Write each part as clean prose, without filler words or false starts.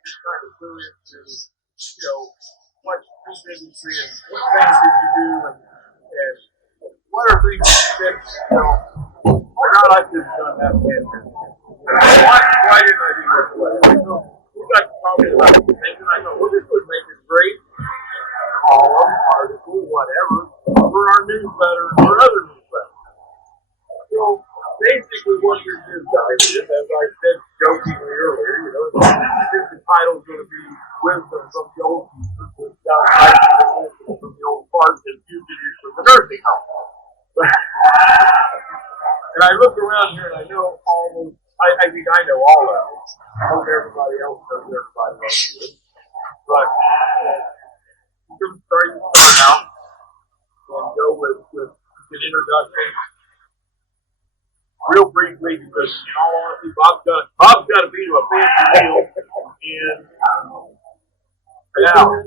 just kind of flew into, what this industry and what things did you do and what are things that, why not I could have done that man? Why didn't I do this way? We got probably about the things and I go, well, this would make it great. Column, article, whatever, for our newsletter and for other newsletters. So basically what this is, guys, is, as I said jokingly earlier, I think the title's going to be Wisdom from the Old Users, which sounds like wisdom from the old parts and fugitives from the nursing home. And I look around here and I know almost, I mean, I know all of it. I hope everybody else knows everybody else here. But you can start out and go with an introduction. Real briefly, because in all honesty, Bob's got to be to a fancy meal in an hour.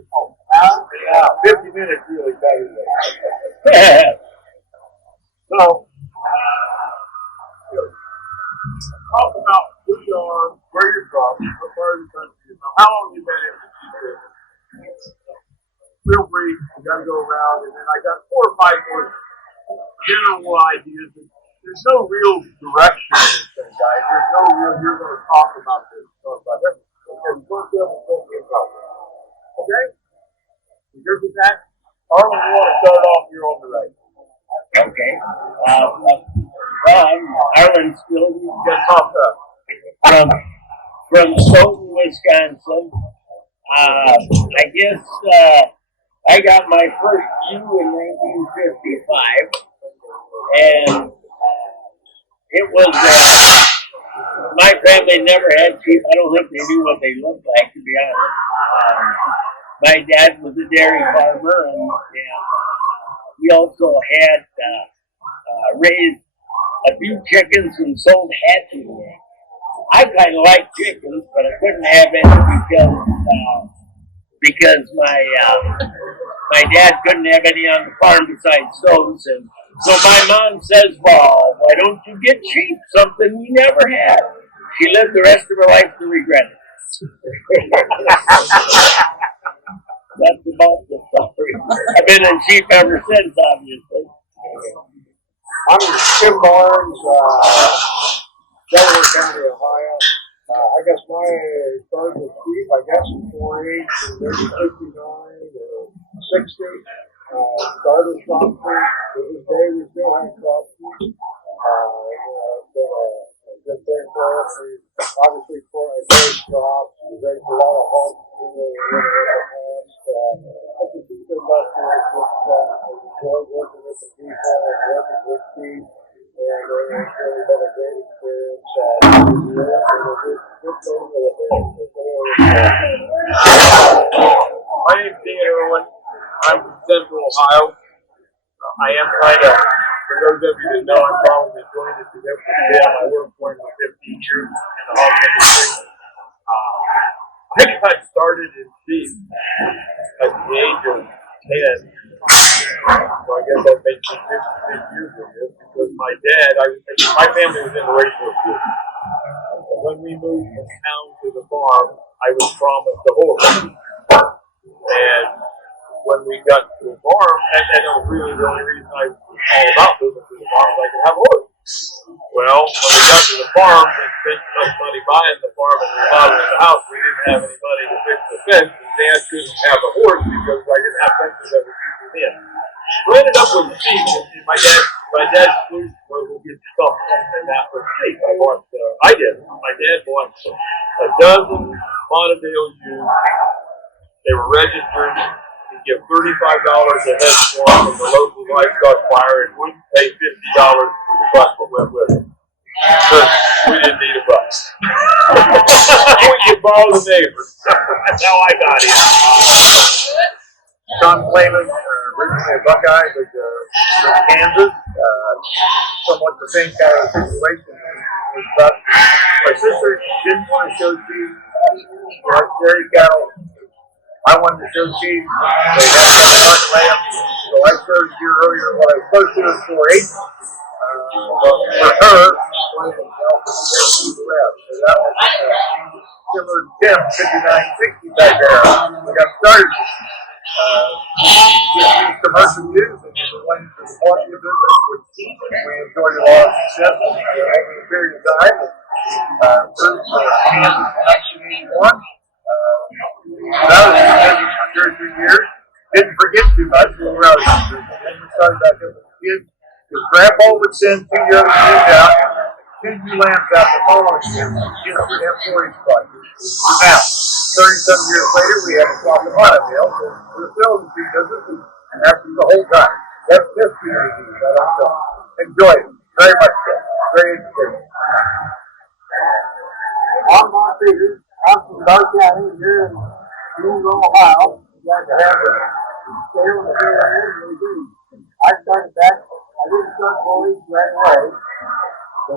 50 minutes really better than So, talk about who you are, where you're from, what part of the country you're from, how long you've been in the business. Real brief, we got to go around, and then I got 4 or 5 more general ideas. There's no real direction in this thing, guys. There's no real, you're going to talk about this, talk about that. Okay? You good with that? Arlan, you want to start off here on the right. Okay. Well, I'm Arlan Spilde. You got to talk up. From Stoughton, Wisconsin. I guess I got my first ewe in 1955, and it was, my family never had sheep. I don't think they knew what they looked like, to be honest. My dad was a dairy farmer, and we also had raised a few chickens and sold hatching eggs. I kind of like chickens, but I couldn't have any because my dad couldn't have any on the farm besides those, and so my mom says, well, why don't you get sheep, something we never had? She lived the rest of her life to regret it. That's about the story. I've been in sheep ever since, obviously. I'm Tim Barnes, Delaware County, Ohio. I guess my started with sheep, I guess in 4-H, maybe 59 or 60. Started crop sheep. To this day, we still have crop sheep. It's been a good thing for us. We obviously for a raise crops. We raise a lot of hogs. I think the sheep industry is just enjoy working with the people and working with sheep. And it's really been a great experience. My name's Erwin. I'm from Central Ohio. I am kind of, for those of you that know, I'm probably joined us today. I worked for him for 15 years in the hog industry. I got started in sheep at the age of 10. So I guess that makes me 56 years of this because my dad, my family was in the racehorse business. When we moved from town to the farm, I was promised a horse. And when we got to the farm, and that was really the only reason I was all about moving to the farm is I could have a horse. Well, when we got to the farm, we spent so much money buying the farm and remodeling the house, we didn't have any money to fix the fence, and Dad couldn't have a horse because I didn't have fences that would keep him in. So I ended up with sheep, and my dad's solution was we'll get something, and that was sheep. My dad bought a dozen Montedale ewes. They were registered. He'd give $35 a head for them from the local livestock buyer and wouldn't pay $50 for the buck that went with it. Because we didn't need a buck. We could borrow the neighbors. That's how I got in. Clayman, originally a Buckeye, but from Kansas. Somewhat the same kind of situation. But my sister didn't want to show sheep. She liked dairy cattle. I wanted to show sheep. They had to lay them. So I started a year earlier when I was supposed to in 4-H. I But for her, playing in California, she left. So that was similar to Tim, 59, 60 back there. We got started. Just commercial use and went into the quality of business, which we enjoyed a lot of success over a period of time. First, Kansas 1981. That was in business for 33 years. Didn't forget too much when we were out of the and then we started back up with the kids. Because Grandpa would send 2 other kids out, 2 new lambs out the following year, for the employees project. Now, 37 years later, we had a talk about it, so we're still in the business and after the whole time. That's just community. Enjoy it. Very much so. Very interesting. I'm Mark Peters. I'm from Dark County here in Greenville, Ohio. Glad to have a sale in the area. Really do. I started back. I didn't start boys right away. So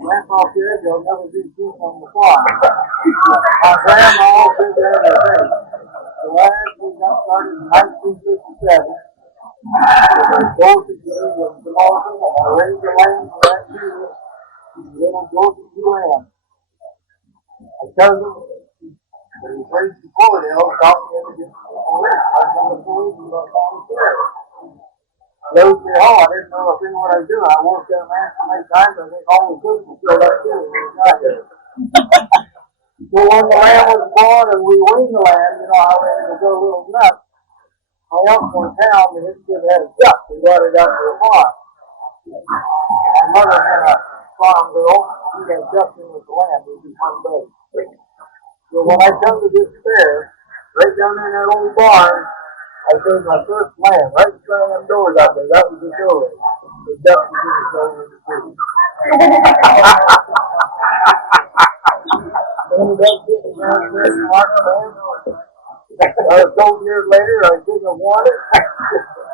Grandpa said they'll never be seen on the farm. My grandma did everything. So I actually got started in 1957. With a Dorothy with the Morgan, and I raised the land for that year. Little Dorothy lamb. My cousin, when he raised the Cordell, got me in against the police. I was on the police and got down the stairs. Those me home. I didn't know what I was doing. I worked at a man so many times, I think all the food was filled up too when we got there. So when the lamb was born and we weaned the lamb, you know how we had to go a little nuts. My uncle in town, and his kid had a duck. We brought it out to the farm. My mother had a farm girl. She had ducks in with the lamb. It was one day. So when I come to this fair, right down in that old barn, I saw my first lamb right in front of them doors out there. That was the door. The duck was in the door in the tree. Ended up getting around there and walking around. 12 years later, I didn't want it.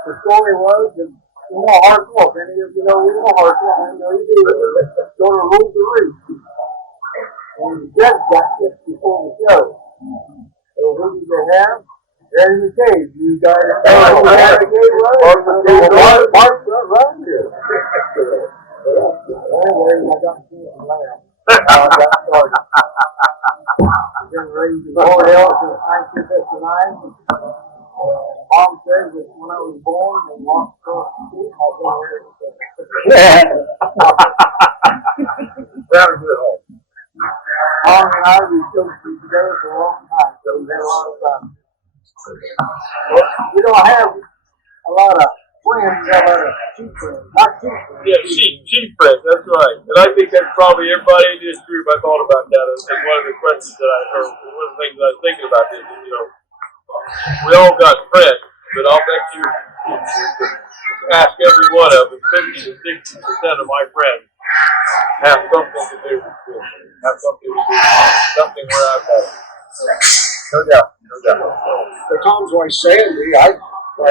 The story was that Hartsville, any of you know Hartsville, I know you do. Go to Rule the Reef. And the judge got this before the show. So who did they have? There in the cave. You guys have the cave right? Mark's right here. Anyway, I got to see some lamb. I got started. I've been raised in Cordell since 1959. Mom said that when I was born and walked across the street, I've been here. That was good home. Mom and I, we still been together for a long time, so we've had a lot of fun. We don't have a lot of friends, a lot of sheep friends, not sheep friends. Yeah, sheep friends, that's right. And I think that's probably everybody in this group. I thought about that as one of the questions that or one of the things I was thinking about this is, we all got friends, but I'll bet you ask every one of them, 50 to 60% of my friends have something to do with fishing, have something to do with something where I've had. No doubt. The Tom's wife Sandy, I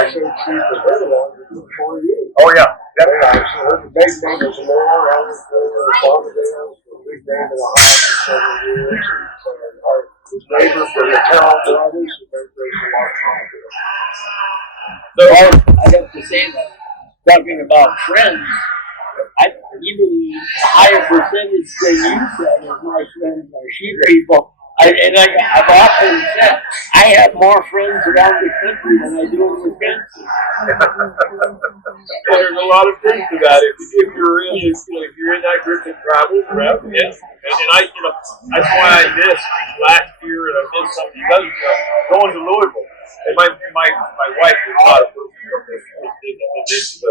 showed sheep for her longer than 4 years. Oh, yeah. Yeah, so her big name was Laura, I was Farmingdale, the big name of the house for several years. And I was neighbor for the town brothers, and they raised a lot of time. So I have to say that, talking about friends, even a higher percentage than you said is my friends are sheep people. I've often said I have more friends around the country than I do in the fences. Well, there's a lot of truth to that. If you're in that group that travels around, yes. And that's why I missed last year and I missed some of these other stuff going to Louisville. And my wife is not a person from this is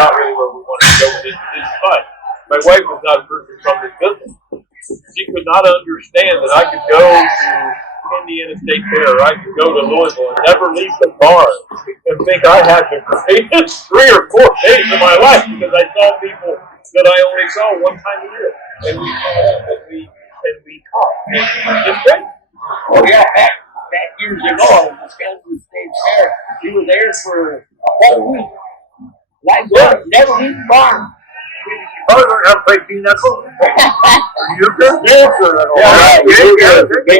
not really where we want to go with this but my wife was not a person from this business. She could not understand that I could go to Indiana State Fair or I could go to Louisville and never leave the barn and think I had the greatest 3 or 4 days of my life because I saw people that I only saw one time a year. And we caught and we caught. And it was just great. Oh yeah, back years ago, I was Wisconsin State Fair. We were there for a whole week. Never leave the barn. Oh, you don't have to play pinochle? You can? Yeah. The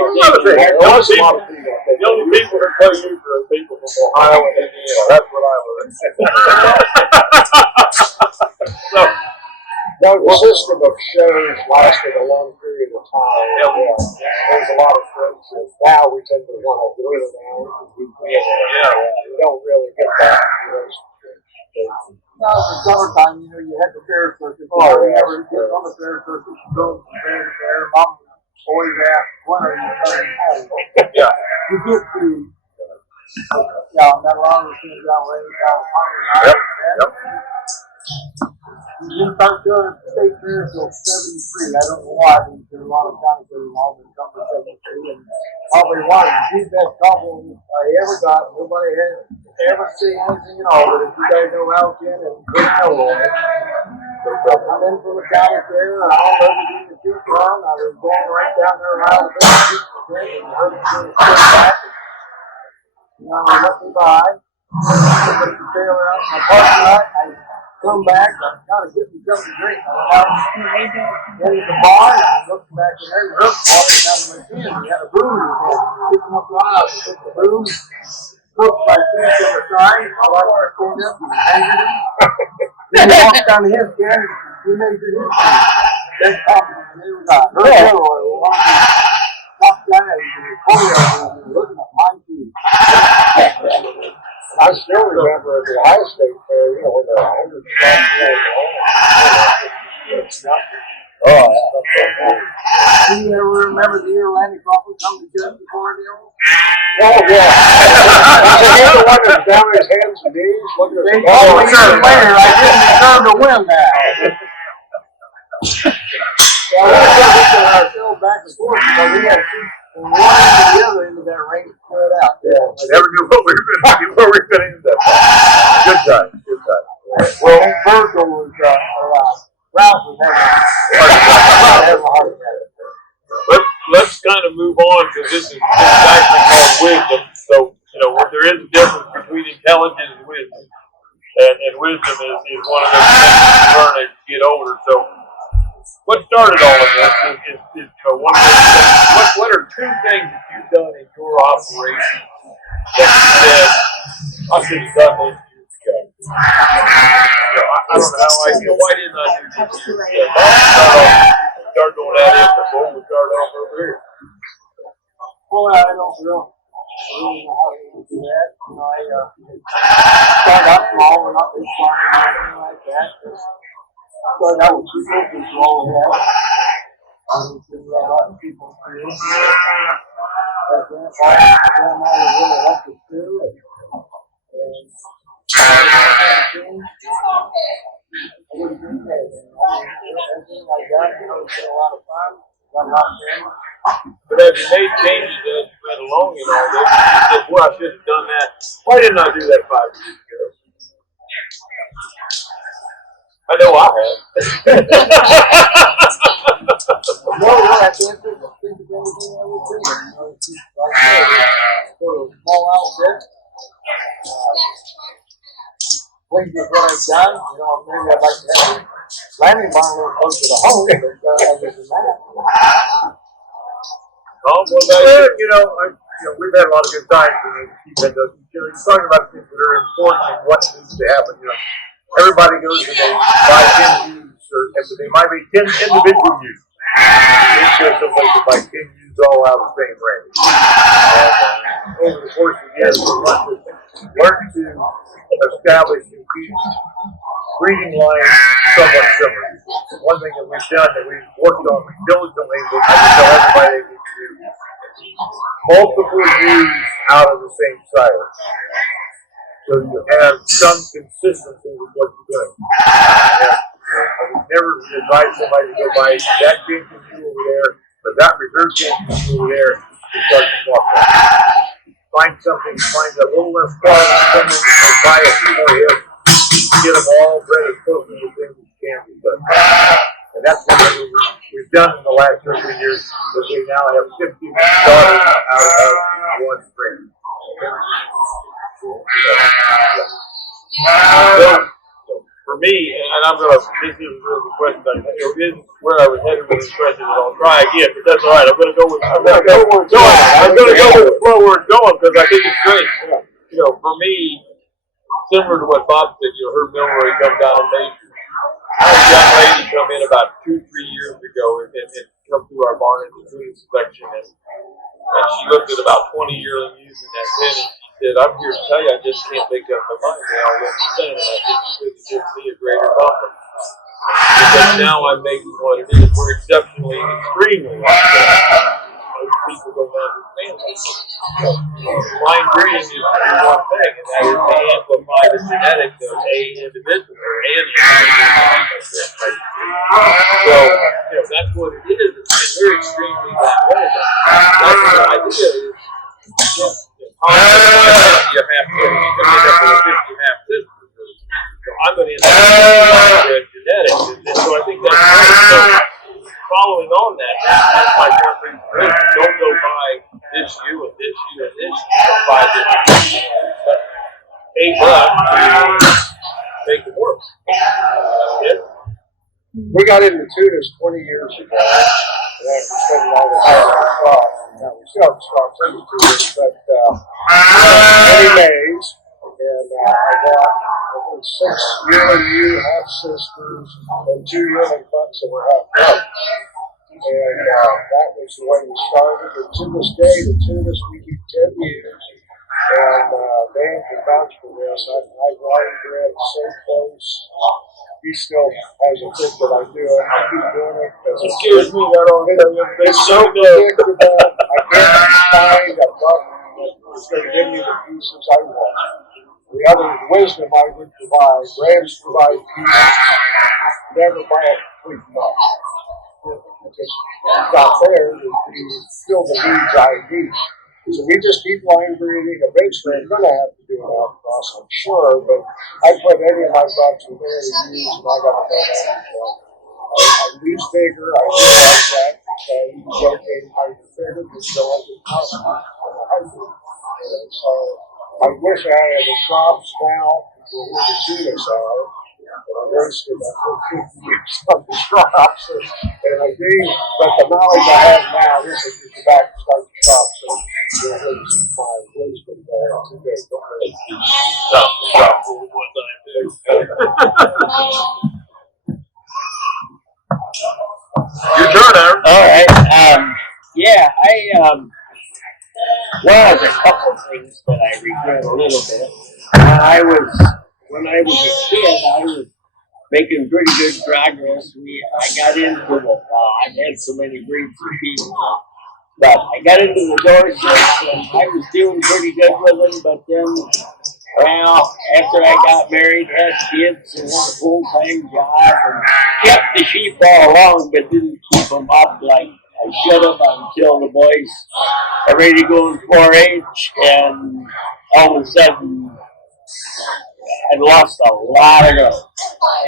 only people that play euchre are people from Ohio and Indiana. That's what I learned. So, the system of shows lasted a long period of time. Yeah. There's a lot of friends. Now we tend to want to do it now. We don't really get that. No, in the summertime, you had the fair circuit. Oh, you yeah. never get on the fair circuit. You go from fair to fair. Mom always asked, when are you coming home? Yeah. You get to, not a lot of the things out there. Yep. You didn't start doing the state fair until 73. I don't know why, but there's a lot of times that all been coming to 73. And probably one of the best compliments I ever got. Nobody had ever seen anything at all. But if you guys know Alkin and Greenville, they'll come in from the county fair and all over the shoot run. I was going right down there around the and heard them doing straight back. I left me by. Put the trailer out in my parking lot. I come back, I got to get me something to drink. I went out into the bar, and I looked back in there, and Rick walking down to my tin. He had a broom in his hand. Picking up the aisle, took the broom, put my feet on the side, I like to stand up and measured him. Then he walked down to his tin, he measured his feet. That's compliment. And there was a Herb Elroy, one of the top guys in the courtyard, looking at my feet. I still remember at the Ohio State Fair, when they're 100 Oh, Do you ever remember the year Lanny Crawford come to judge the Cordero? Oh, yeah. Was he the one that's down his hands and knees? Looking at They the told me years later I didn't deserve to win that. Well, we were ourselves back and forth because we had two from one end to the other end of that ring spread out. Yeah. I never knew where we were going into that. Good time. Well, Virgil was, Ralph was having a heart attack. Let's kind of move on because this is actually called wisdom. So, there is a difference between intelligence and wisdom. And wisdom is one of those things you learn as you get older. So, what started all of this is one of those things. What are two things that you've done in your operation that you said, I should have done this years ago? I don't know. Why didn't I do this years ago? Start going at it before we start off over here. Well, I don't really know how to do that. I started out small and not big farm or anything like that. Started out with 2 acres all we had. And we did a lot of people through. My grandma was really lucky too. And I wouldn't do that. Everything I got, it's been a lot of fun. Got a lot of family. But as you made changes as you went along and all this, you said, boy, I should have done that. Why didn't I do that 5 years ago? I know I have. No, I can't think of anything I would do. It's just like I said, sort of small outfit. Pleased with what I've done. Maybe I'd like to have a landing barn a little closer to home, but other than that. We've had a lot of good times. You're talking about things that are important and what needs to happen. Everybody goes and they buy 10 ewes, but they might be 10 individual ewes. It's just a place to buy 10 ewes all out of the same range. And over the course of the years, we learn to establish and keep breeding lines somewhat similar. One thing that we've done that we've worked on diligently was I tell everybody they need to do multiple ewes out of the same sire. So you have some consistency with what you're doing. I would never advise somebody to go buy that champion ewe over there, but that reserve champion ewe over there to start to swap that. Find a little less quality, and buy a few more hips, get them all bred as close to the things as you can be. And that's what we've done in the last 3 years, because we now have 15 daughters out of one string. So, for me, and I'm going to, this is really the question, this is where I was headed with this question, and I'll try again, but that's all right. I'm going to go with the flow where it's going, because I think it's great. For me, similar to what Bob said, Herb Milroy comes out of nature. had a young lady come in about 2-3 years ago and come through our barn in the tuning section, and she looked at about 20 yearling using that pen, and she said, "I'm here to tell you, I just can't make up my mind now what you're saying." And I said, "You couldn't give me a greater compliment." Because now I'm making what it is. We're exceptionally and extremely like that. Most people don't understand that. Line breeding is to do one thing, and that is to amplify the genetics of a individual or an individual. So, that's what it is. And they're extremely that way. That's the idea is, you have to end up with a 50-half system. So I'm going to end up with genetics, and so I think that's right. So following on that's my preference. Don't go buy this shoe and this shoe and this shoe. Don't buy this shoe. $8 to make it work. Yeah. We got into tunas 20 years ago, and after spending all this time on stock, now we still have stocks in the tunas, but many days, and I got 6 yearling ewe half sisters and 2 yearling bucks that were half brothers. And that was the way we started. And to this day, the tunas, we keep 10 years. And Dan can vouch for this. I've line bred at the same place. He still has a fit that I do it. I keep doing it. Excuse me, that don't It's so predictable. I can't find a buck that's going to give me the pieces I want. The other wisdom I would provide, Rams provide pieces. Never buy a complete buck. Because it's out there to fill the needs I need. So we just keep line breeding. Eventually, I'm going to have to do an outcross, I'm sure, but I put any of my bucks in there to use, and I got to go down. I lose bigger. I realize that. He's okay. I figured it's still has a problem. So I wish I had the crops now where the tunas are. And I wasted about 15 years on the crops, and I do. But the knowledge I have now, this is to go back and start the crops. So there's my wisdom there today. Your turn, Aaron. All right. Well, there's a couple of things that I regret a little bit. When I was a kid, I was making pretty good progress. I got into I've had so many breeds of people, but I got into the Dorsets, and I was doing pretty good with them. But then, well, after I got married, had kids, and had a full-time job, and kept the sheep all along, but didn't keep them up like I should have until the boys are ready to go in 4-H, and all of a sudden, I lost a lot of girls.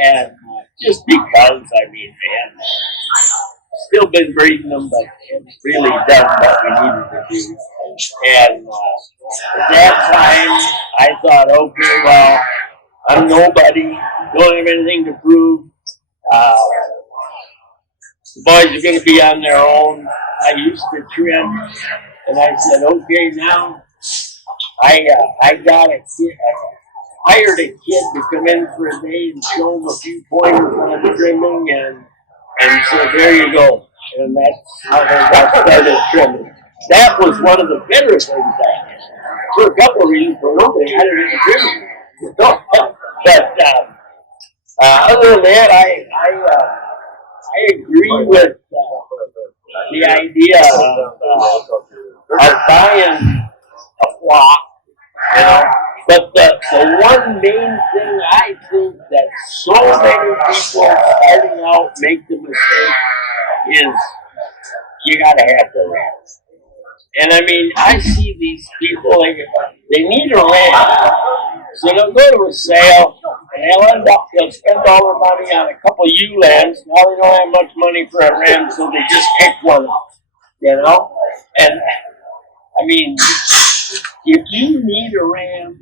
And just because, they had still been breeding them, but hadn't really done what we needed to do. And at that time, I thought, okay, well, I'm nobody, don't have anything to prove. The boys are going to be on their own. I used to trim, and I said, okay, now I got a kid. I hired a kid to come in for a day and show him a few pointers on the trimming, and said, there you go. And that's how they got started trimming. That was one of the better things I did. For a couple of reasons, for one thing, I didn't trimming. But other than that, I agree with the idea of buying a flock, But the one main thing I think that so many people starting out make the mistake is you gotta have the ram. And I see these people, they need a ram, so they'll go to a sale, and they'll spend all their money on a couple ewe lambs. Now they don't have much money for a ram, so they just pick one, And if you need a ram,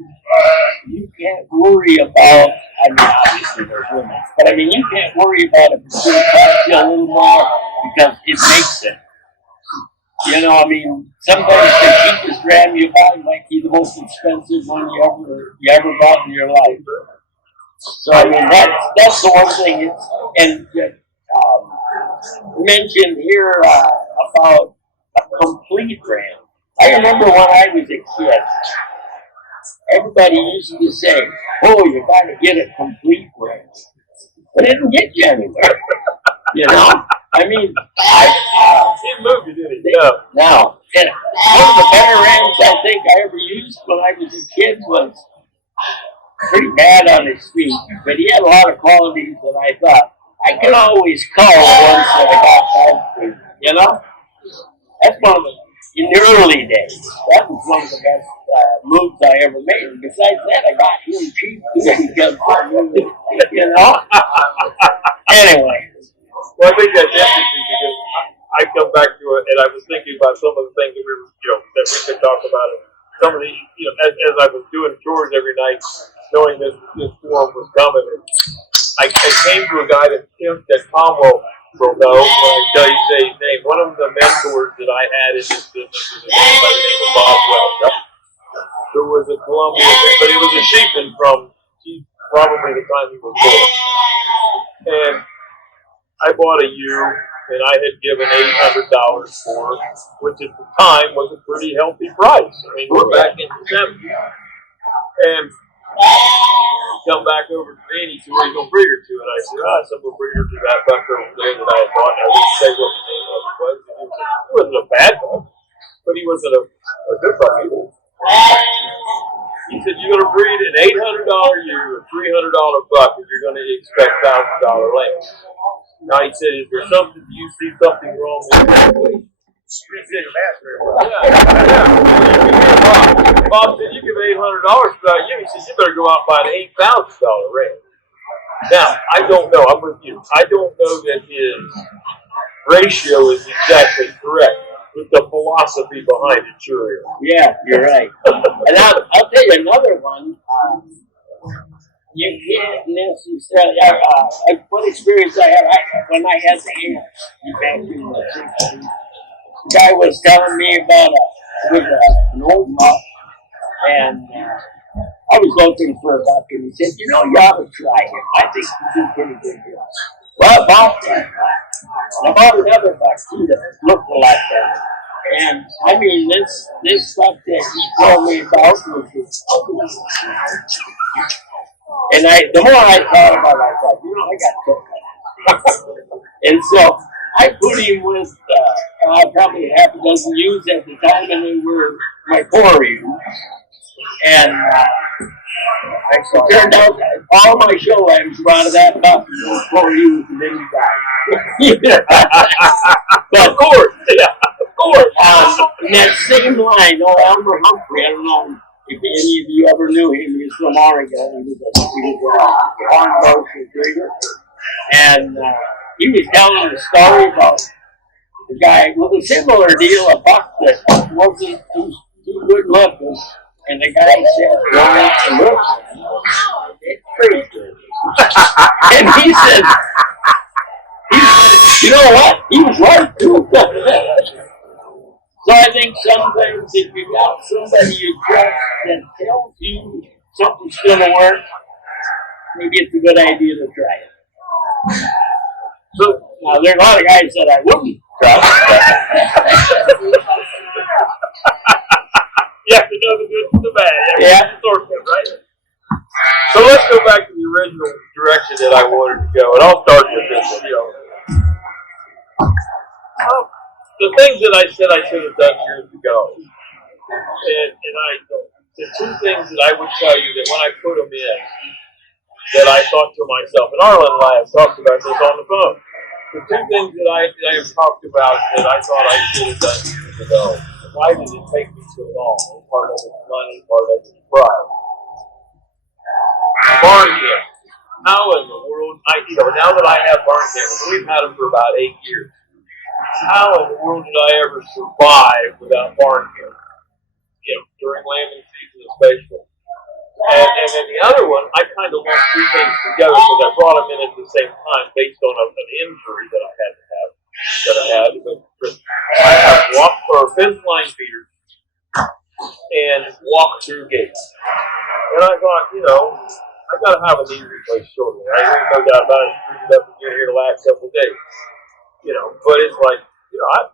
you can't worry about, obviously there's limits, but you can't worry about it because it costs you a little more because it makes it. Sometimes the cheapest ram you buy might be the most expensive one you ever bought in your life. So I mean that's the one thing. And mentioned here about a complete brand. I remember when I was a kid, everybody used to say, "Oh, you got to get a complete brand," but it didn't get you anywhere. You know, I mean, He moved it, didn't he? Yeah. now, and one of the better brands I think I ever used when I was a kid was pretty bad on his feet, but he had a lot of qualities that I thought I could always call once that I got bad feet. You know, that's one of the in the early days. That was one of the best moves I ever made. And besides that, I got him cheap too because you know. Anyway. Well, I think that's interesting because I come back to it, and I was thinking about some of the things that we were, that we could talk about. Some of the, as I was doing chores every night, knowing this forum was coming, and I came to a guy that Tom will know when I tell you his name. One of the mentors that I had in this business was a guy by the name of Bob Welch, who was a Colombian, but he was a sheepman from probably the time he was born. And I bought a ewe, and I had given $800 for it, which at the time was a pretty healthy price. I mean, we're back in the 70s. And come back over to me, and he said, "Well, you're going to breed her to it." I said, "I said, we'll breed her to that buck over there that I had bought." And I didn't say what the name of it was. He wasn't a bad buck, but he wasn't a good buck either. He said, "You're going to breed an $800 ewe, a $300 buck, if you're going to expect $1,000 lambs." Now he said, "Is there something, do you see something wrong with it?" Bob said, "You give $800 for that ewe." He said, "You better go out and buy an $8,000 ram." Now, I don't know. I'm with you. I don't know that his ratio is exactly correct, but the philosophy behind it sure is. Yeah, you're right. And I'll tell you another one. You can't necessarily. One experience I had when I had the ants back in the 60s. The guy was telling me about an old buck, and I was looking for a buck, and he said, "You know, you ought to try him. I think you do pretty good here." Well, I bought that buck. I bought another buck too that looked like that. And I mean, this buck that he told me about was and the more I thought about it, I thought, I got cooked. And so I put him with probably half a dozen ewes at the time, and they were my core ewes. And it turned out that all my show lambs were out of that buck, and those 4 ewes, and then he died. But of course, yeah, of course. In that same line, Elmer Humphrey, I don't know if any of you ever knew him. He was from Oregon. He was a horned breeder. And he was telling a story about the guy with a similar deal, a buck that wasn't too good looking. And the guy said, "Well, look, it's pretty good." And he said, "You know what? He was right too." So I think sometimes if you got somebody you trust that tells you something's going to work, maybe it's a good idea to try it. So now there are a lot of guys that I wouldn't trust. You have to know the good and the bad. Yeah. Right? So let's go back to the original direction that I wanted to go, and I'll start with this one. The things that I said I should have done years ago, and the 2 things that I would tell you that when I put them in, that I thought to myself, and Arlan and I have talked about this on the phone. The 2 things that I have talked about that I thought I should have done years ago. Why did it take me so long? Part of it's money, part of it's pride. Barn cameras. How in the world? Now that I have barn cameras, we've had them for about 8 years. How in the world did I ever survive without barn cameras? During lambing season especially. And then the other one, I kind of lumped 2 things together because I brought them in at the same time based on an injury that I had to have. I have fence line feeders and walk-through gates. And I thought, I gotta have a knee replaced shortly. I ain't no doubt about it. Screwed it up again here the last couple of days. You know, but it's like, you know,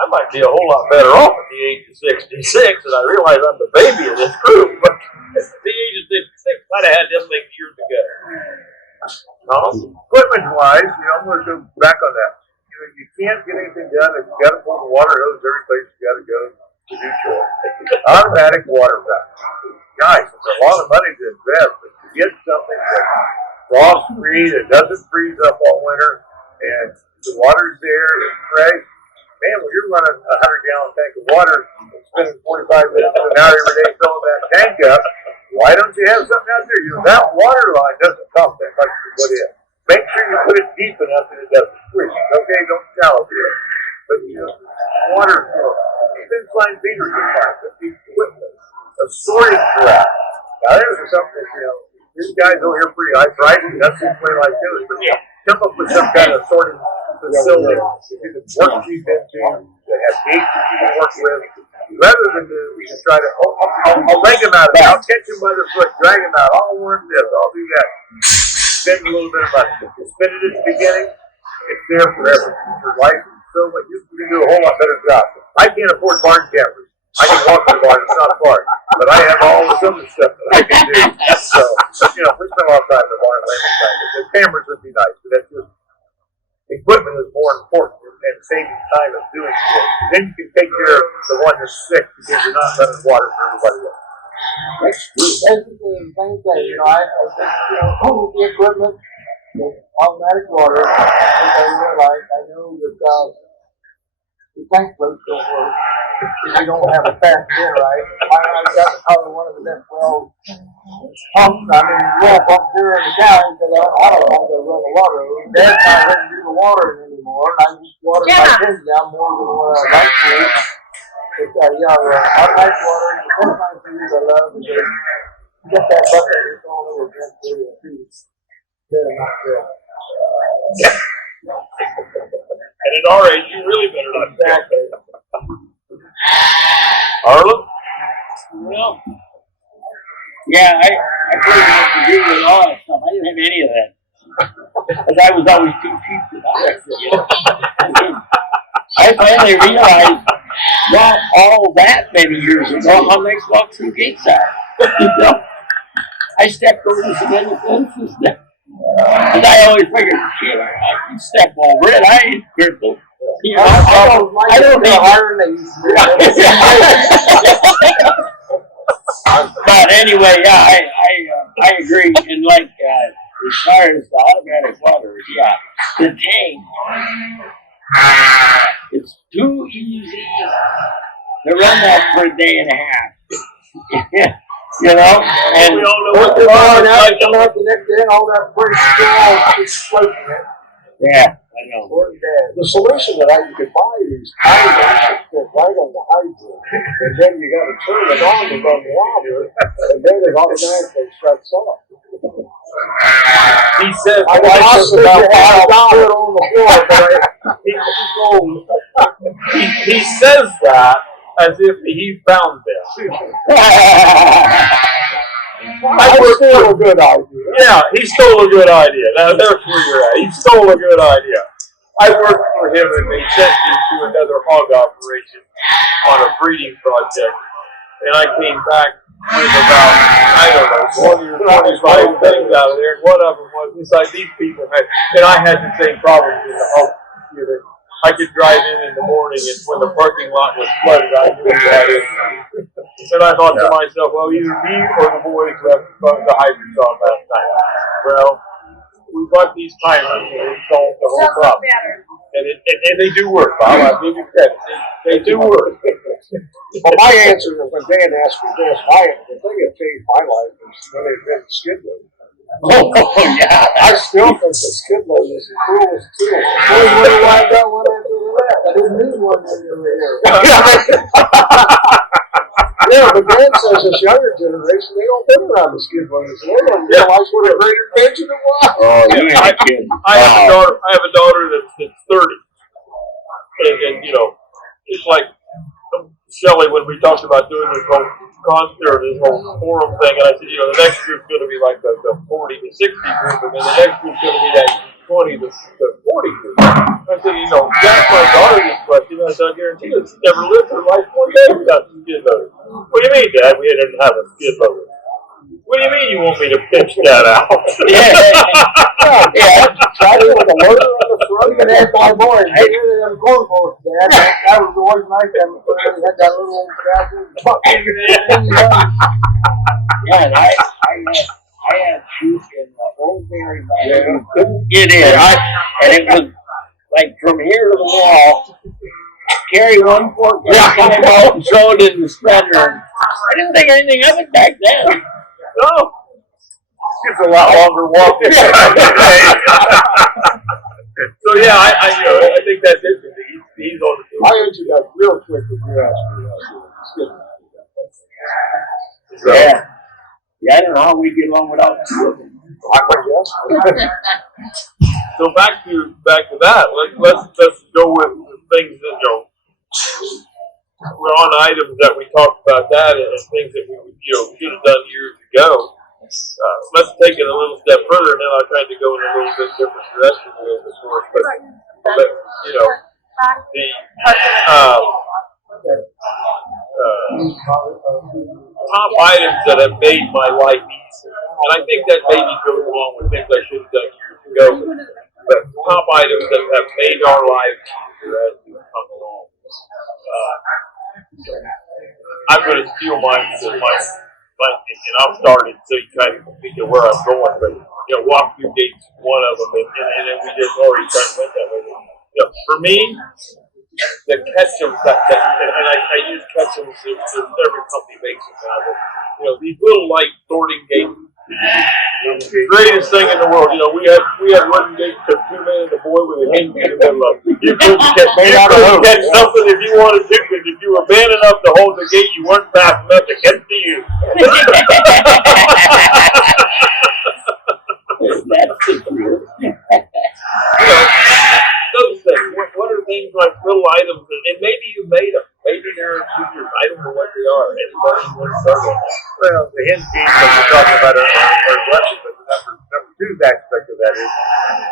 I might be a whole lot better off at the age of 66, and I realize I'm the baby of this group, but at the age of 66, I'd have had them things years ago. Equipment-wise, you know, I'm going to go back on that. You know, you can't get anything done if you got to pull the water hose every place you got to go to do chores. Automatic water valve. Guys, it's a lot of money to invest, but you get something that's frost-free, that doesn't freeze up all winter, and the water's there, it's fresh. Man, when you're running a 100-gallon tank of water and spending 45 minutes to an hour every day filling that tank up, why don't you have something out there? You know, that water line doesn't cost that much to put in. Make sure you put it deep enough that it doesn't freeze. Okay, don't shallow it. But, you know, water, thin line feeders are fine, but the equipment, a storage trap. Now, there's something that, you know, these guys over here are pretty high priced, that's the way like too. But come up with some kind of sorting facility that you can work these into, that have gates that you can work with, rather than to try to, I'll leg them out, I'll catch them by the foot, drag them out, I'll worm this, I'll do that. Spend a little bit of money. If you spend it at the beginning, it's there forever. Your life is so much, you can do a whole lot better job. I can't afford barn cameras. I can walk to the barn, it's not far. But I have all this other stuff that I can do. So, you know, we spend a lot of time in the barn laying time. The cameras would be nice, but that's just, equipment is more important and saving time of doing it. Then you can take care of the one that's sick because you're not running water for everybody else. Basically, the same thing, you know, I think, you know, with the equipment, the automatic water, I realize, I know that, the tank plates don't work if you don't have a fast bin, right? I got probably one of the best well pumps, pumps here in the county, because I don't know how to run the water. Dad's not ready to do the watering anymore, and I just water my pins down more than what I like to. But, automatic water, the first time things I love is you get that bucket that's all over against the trees. Very not good. And at our age, you really better not Exactly. Arlen? Well, yeah, I pretty much agree with all that stuff. I didn't have any of that. Because I was always too cheap to buy it. You know? I finally realized, not all that many years ago, how nice walk-through gates are. You know? I stepped over some other fences now. And I always figured, shit, I can step over it. I ain't crippled. You know, I don't need higher than they used to. But anyway, yeah, I agree. And like, as far as the automatic water, yeah, the tank, it's too easy to run that for a day and a half. You know, and we all know put what the the bar barn out, like. come out the next day, and all that brings all exploding it. yeah, I know. The solution that you could buy is hydrants that fit right on the hydrant, and then you got to turn it on to run water, and then it automatically shuts off. He says, I lost about $5 on the floor, but he says that as if he found them. That's still a good idea. Yeah, he stole a good idea. Now, there's where you're at. He stole a good idea. I worked for him, and they sent me to another hog operation on a breeding project. And I came back with about, I don't know, 20 or 25 things out of there. And one of them was, it's like these people had, and I had the same problems in the hog unit. I could drive in the morning, and when the parking lot was flooded, I knew we had it. And I thought to myself, well, either me or the boys left the hydrants on last night. Well, we bought these timers, and it solved the whole problem. And they do work, Bob. I give you credit. They do work. Well, my answer is when Dan asked me this, the thing that changed my life is when they invented skid loaders. Oh, yeah. I still think the skid loader is the coolest tool. I got one after the left. I didn't need one when you were here. Yeah, but Dan says this younger generation, they don't been around the skid loaders. They don't realize what a great invention it was. Oh, you ain't kidding. I have a daughter that's 30. And you know, it's like Shelley, when we talked about doing this whole this whole forum thing, and I said, the next group's going to be like the 40 to 60 group, and then the next group's going to be that 20 to 40 group. I said, that's my daughter this question. I said, I guarantee you, she's never lived her life 1 day without some skid loader. What do you mean, Dad? We didn't have a skid loader. What do you mean you want me to pitch that out? Yeah. Try to put a loader on the front. You can ask my boys. Hey, them cornballs, Dad. That was always nice. That we had that little old bathroom. Yeah, and I had shoes in the whole very bad. You couldn't get in. And it was like from here to the wall. Carry one fork climb out and throw it in the spreader. I didn't think anything of it back then. No. It's a lot longer walking. So yeah, I think that's it. He's on the. I answered that real quick when you asked me that. So, yeah, I don't know how we get along without children. So back to that. Let's go with the things that we're on items that we talked about that and things that we should have done years ago. Let's take it a little step further, and then I'll try to go in a little bit different direction with this one. But top items that have made my life easier, and I think that maybe goes along with things I should have done years ago. But top items that have made our lives easier as we come along. I'm going to steal mine and I'll start it so you kind of think of where I'm going. But walk through gates, one of them, and then we just already kind of went that way. For me, the ketchup and I use ketchup. Every company makes them now. But, these little sorting gates. Greatest thing in the world. We had wooden gates because 2 men and a boy with a hinge in the middle of it. You couldn't catch something if you wanted to, because if you were man enough to hold the gate, you weren't fast enough to get to you. That's the truth. Those things. What are things like little items, and maybe you made them. Maybe they're features. I don't know what they are. Anybody want to start with that? Well, the hinge gates that we're talking about are question, but the number two aspect of that is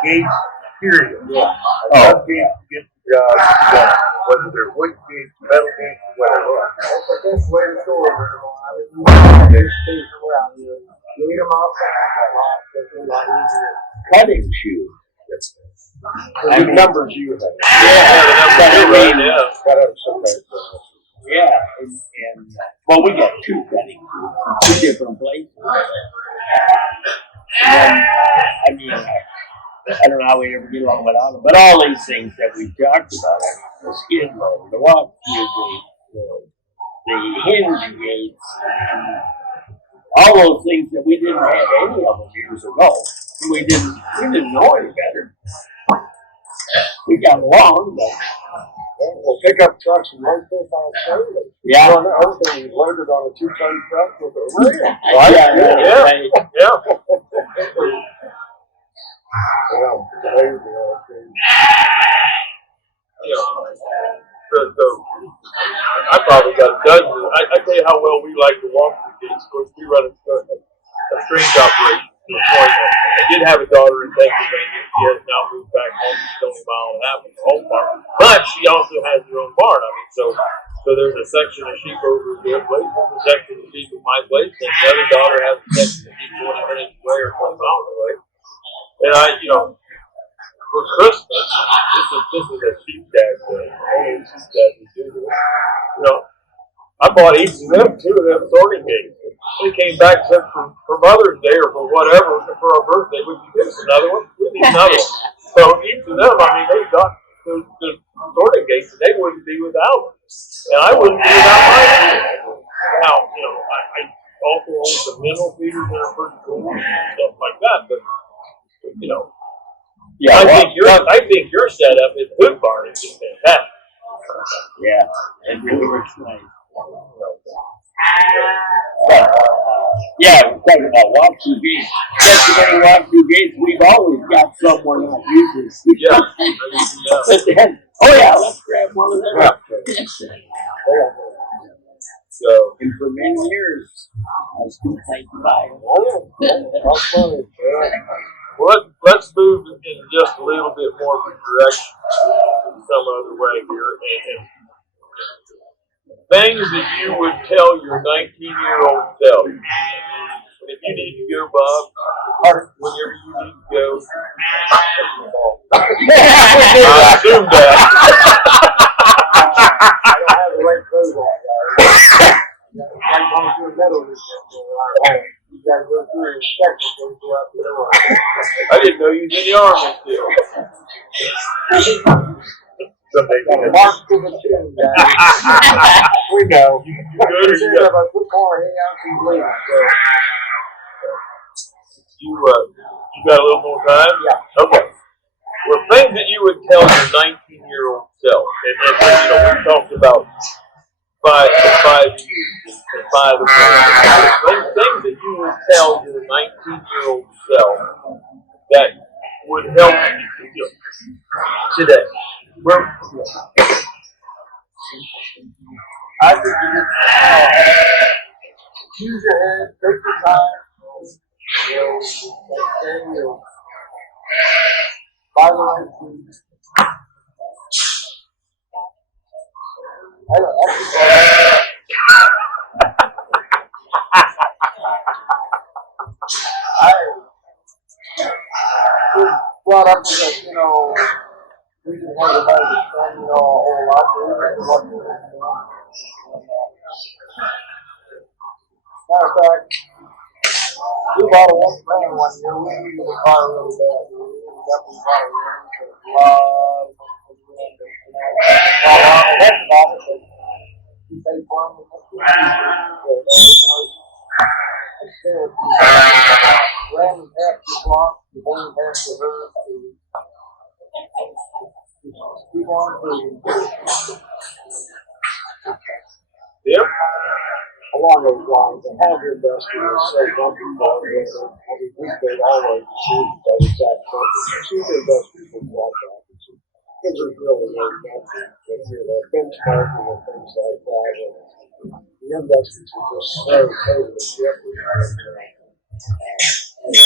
gates, period. Enough gates to get the job done, whether they're wood gates, metal gates, whatever. That's the best way to store them. There's things around you. Clean them up. It's a lot easier. Cutting shoes. The numbers you have. Yeah, and well, we got 2 cutting shoes, 2 different places. And then, I don't know how we ever get along without them, but all these things that we talked about, the skid loader, the walk-through gate, the hinge gates, all those things that we didn't have any of them years ago. We didn't know any better. We got along, but We'll pick up trucks and load them on trailers. yeah. Everything is loaded on a 2-ton truck with a rim. Right? Yeah. It's amazing. I probably got dozens. I tell you how well we like to walk through gates. Of course, we run a strange operation. I did have a daughter in Pennsylvania. She has now moved back home. She's only a mile and a half from the home farm. But she also has her own barn. So there's a section of sheep over at their place, there's a section of sheep at my place, and the other daughter has a section of sheep 20 minutes away or 20 miles away. And for Christmas, this is a sheep dad thing. Only sheep dad would do this. I bought each of them 2 of them sorting gates. They came back and said for Mother's Day or for whatever, for our birthday, would you give us another one? We need another one. So each of them, they got the sorting gates, and they wouldn't be without them. And I wouldn't be without mine. Now, I also own some mineral feeders that are pretty cool and stuff like that, but Yeah, I think your setup at Hood Barn is just fantastic. Yeah, it really works nice. Yeah, we're talking about walk-through gates. Just so many walk-through gates, we've always got some we're not using. Yeah. But then, let's grab one of them. So, And for many years, I was too tight to buy it. That's funny. Well, let's move in just a little bit more of a direction, some other way here. And things that you would tell your 19-year-old self. If you need to go, Bob, whenever you need to go. I assume that. I don't have the right clothes on, guys. You gotta go through a metal detector. You gotta go through an inspection before you go out the door. I didn't know you was in the Army still. Got a mark to the chin, guys. We know. Good or you If I put more hang out some bleeding. You got a little more time? Yeah. Okay. Well, things that you would tell your 19-year-old self, and we talked about five years and 5 things that you would tell your 19-year-old self that would help you today. I think you just use your head, take your time, buy the right food. I don't I was brought up with that, we didn't have everybody to spend, a whole lot. So we had to watch it. Matter of fact, we bought a one brand one year. We needed a car really bad. We definitely bought a ring for a lot of money. That's about it. We paid for them. Instead, ran half the block, the one half the herd. Keep on moving. Yep. Along those lines, the hazard industry is so bumpy that we could always choose that exact thing. Consumer industry would like that. Because there's really no nothing. Benchmarking and things like that. And the industries are just so totally different. And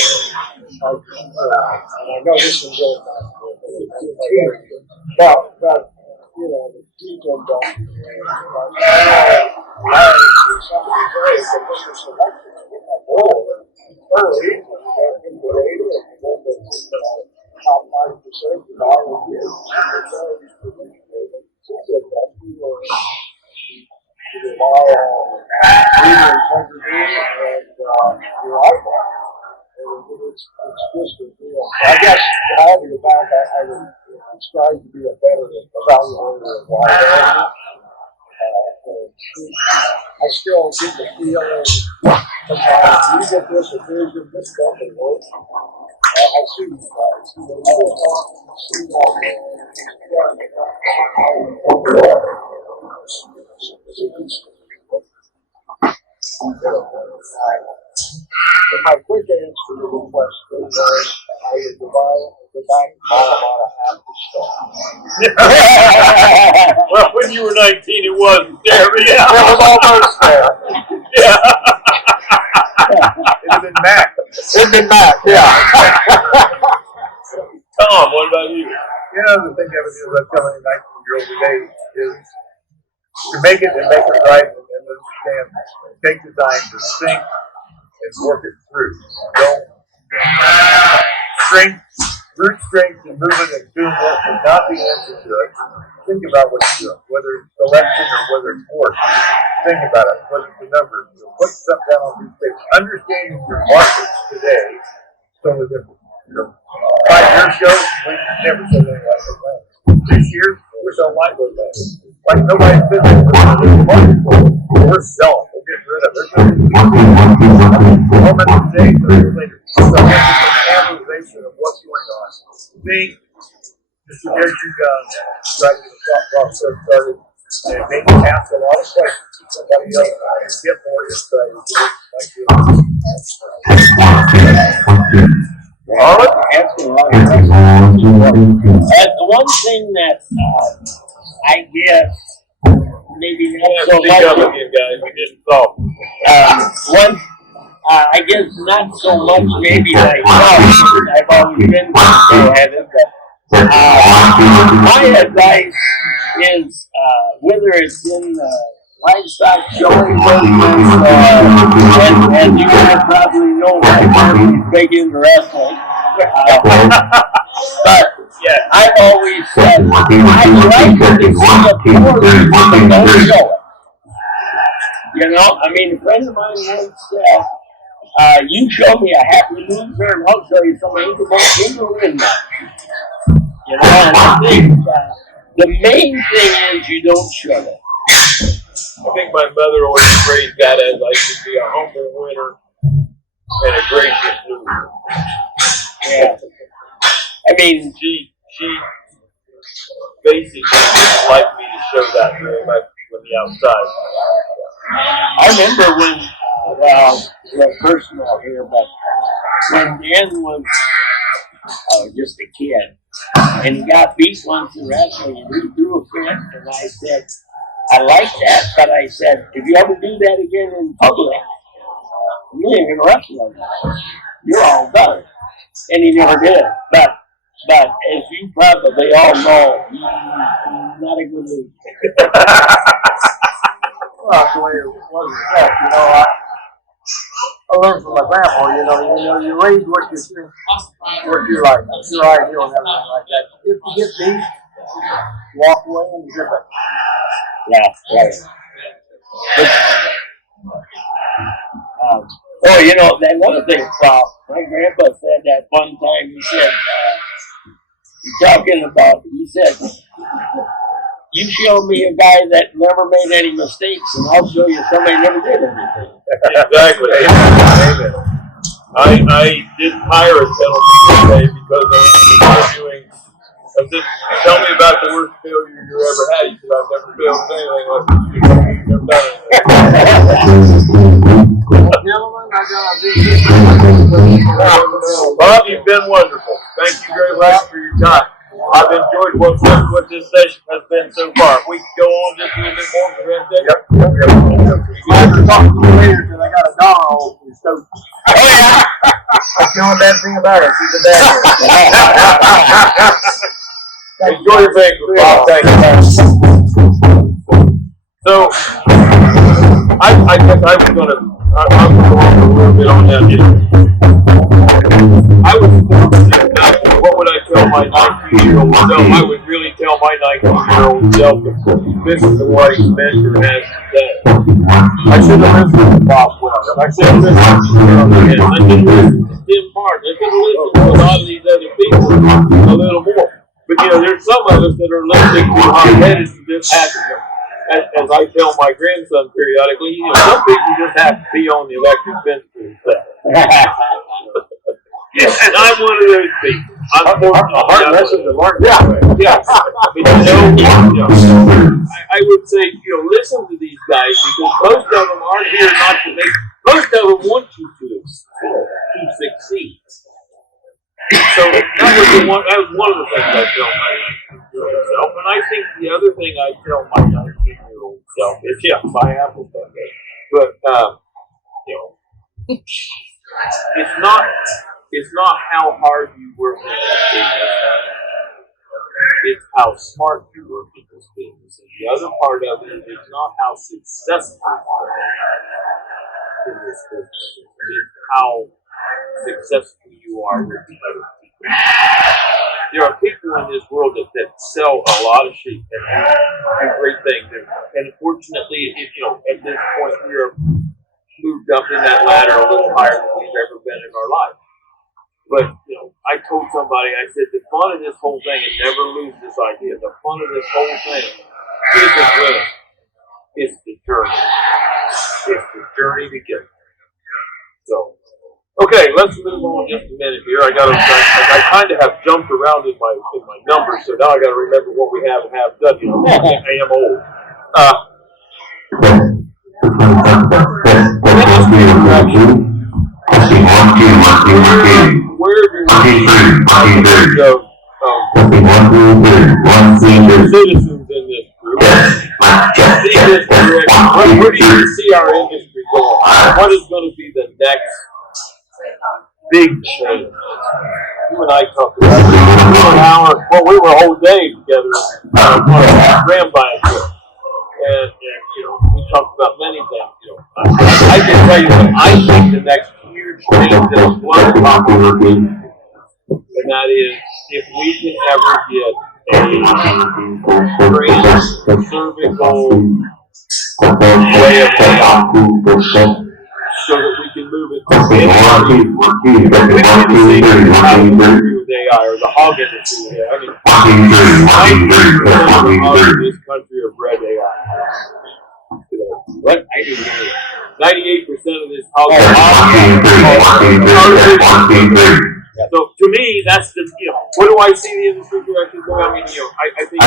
I know this is going back but the people don't. Early, top 5% of all of you. Rely on leader integrity and your eyeball. It's just a deal. I guess if I had to go back, I would strive to be a better evaluator of liability. I still get the feeling sometimes you get this vision, this doesn't work. I see you guys. You see my quick answer to the question was I would go back and buy about a half the stuff. Well, when you were 19, it wasn't there, but yeah. It was almost there. Yeah. It's been Mac. It'd been back, yeah. Tom, what about you? The thing of it is, I'm telling a 19-year-old today is to make it and make it right and understand. Take the time to think and work it through. Don't root strength and movement and doing that will not be the answer to it. Think about what you're doing, whether it's selection or whether it's work. Think about it. What is the numbers? Put something down on these things. Understanding your markets today is totally different. 5 years ago, we never said anything like that. This year, we're selling like those things. Like nobody's been there. We're selling. We're getting rid of it. Moment of the day, later. So that's an analyzation of what's going on. Think, Mr. Gary, you try to get the thought process started and maybe ask a lot of questions to somebody else and get more insight like you. Arlan, asking a lot of questions. The one thing that I guess maybe not Yeah, so speak up much. again, guys. We didn't talk. One, I guess not so much maybe myself, because I've always been clear-headed, but my advice is, whether it's in livestock showing business, as you guys probably know, my family's big into wrestling. But Yeah. I've always said, I'd like to see a poor reason to go show it. You know, I mean, a friend of mine once said, you show me a happy loser and I'll show you somebody who's going to win that. You know, and I think the main thing is you don't show it. I think my mother always phrased that as I should be a humble winner and a gracious loser. Yeah. I mean, She basically didn't like me to show that very much from the outside. I remember when, well, personal here, but when Dan was just a kid, and he got beat once in wrestling, and he threw a fit, and I said, I like that, but I said, if you ever do that again in public, you ain't gonna wrestle like that. You're all done. And he never did. But as you probably all know, he's not a good loser. Well, that's the way it was with that. You know, I learned from my grandpa. You know, you raise what you think, what you like, your ideal and everything like that. If you get beat, walk away and zip it. Yeah, right. Oh, you know, that one thing, my grandpa said that one time. He said, he said, you show me a guy that never made any mistakes, and I'll show you somebody never did anything. Exactly. I didn't hire a gentleman today because I was arguing. I said, tell me about the worst failure you ever had. He said, I've never failed at anything. I said, you've never done anything. Gentlemen, I got a big Bob, you've been wonderful. Thank you very much for your time. I've enjoyed what this session has been so far. We can go on just a little bit more for that day. I have to talk to you later because I got a dog who's so. Oh, yeah. That's the only bad thing about it. She's a bad Enjoy your banquet, Bob. Thank you. So, I'm going to go on a little bit on that issue. I was fortunate enough, what would I tell my 19-year-old self? I would really tell my 19-year-old self that this is what his mentor has today. I should have listened to Bob Wells. I should have listened to Erwin. I should have listened to Tim Martin. I should have listened to a lot of these other people a little more. But, you know, there's some of us that are listening too hard-headed to this happen. As I tell my grandson periodically, you know, some people just have to be on the electric fence for themselves. And I'm one of those people. I'm a hard lesson to learn. Yeah. But I would say, listen to these guys because most of them aren't here not to make. Most of them want you to succeed. So that was one of the things I tell myself, and I think the other thing I tell my 19-year-old self is, buy Apple Pay. But it's not how hard you work in this business. It's how smart you work in this business. And the other part of it is not how successful you are in this business. It's how successful you are with the other people. There are people in this world that sell a lot of sheep and do great things. And unfortunately, at this point, we are moved up in that ladder a little higher than we've ever been in our life. But, I told somebody, I said, the fun of this whole thing, and never lose this idea, the fun of this whole thing isn't winning. It's the journey. It's the journey to get there. So, okay, let's move on just a minute here. I kind of have jumped around in my numbers, so now I got to remember what we have and have done. I am old. Where do we go? Citizens in this group? Where do you see our industry going? What is going to be the next big change? You and I talked about it. We were an hour, well, we were a whole day together on a ram bike trip. And, you know, we talked about many things. You know, I can tell you that I think the next huge change that is going to pop over, and that is if we can ever get a trans-cervical way of layout so that we can move it to anybody. We need to see the hog industry with AI or the hog industry with AI. I mean, 90% of the hogs in this country are bred AI. What? 98% of this hog is. So to me, that's the, you know, what do I see the industry direction going? I mean, you know, I think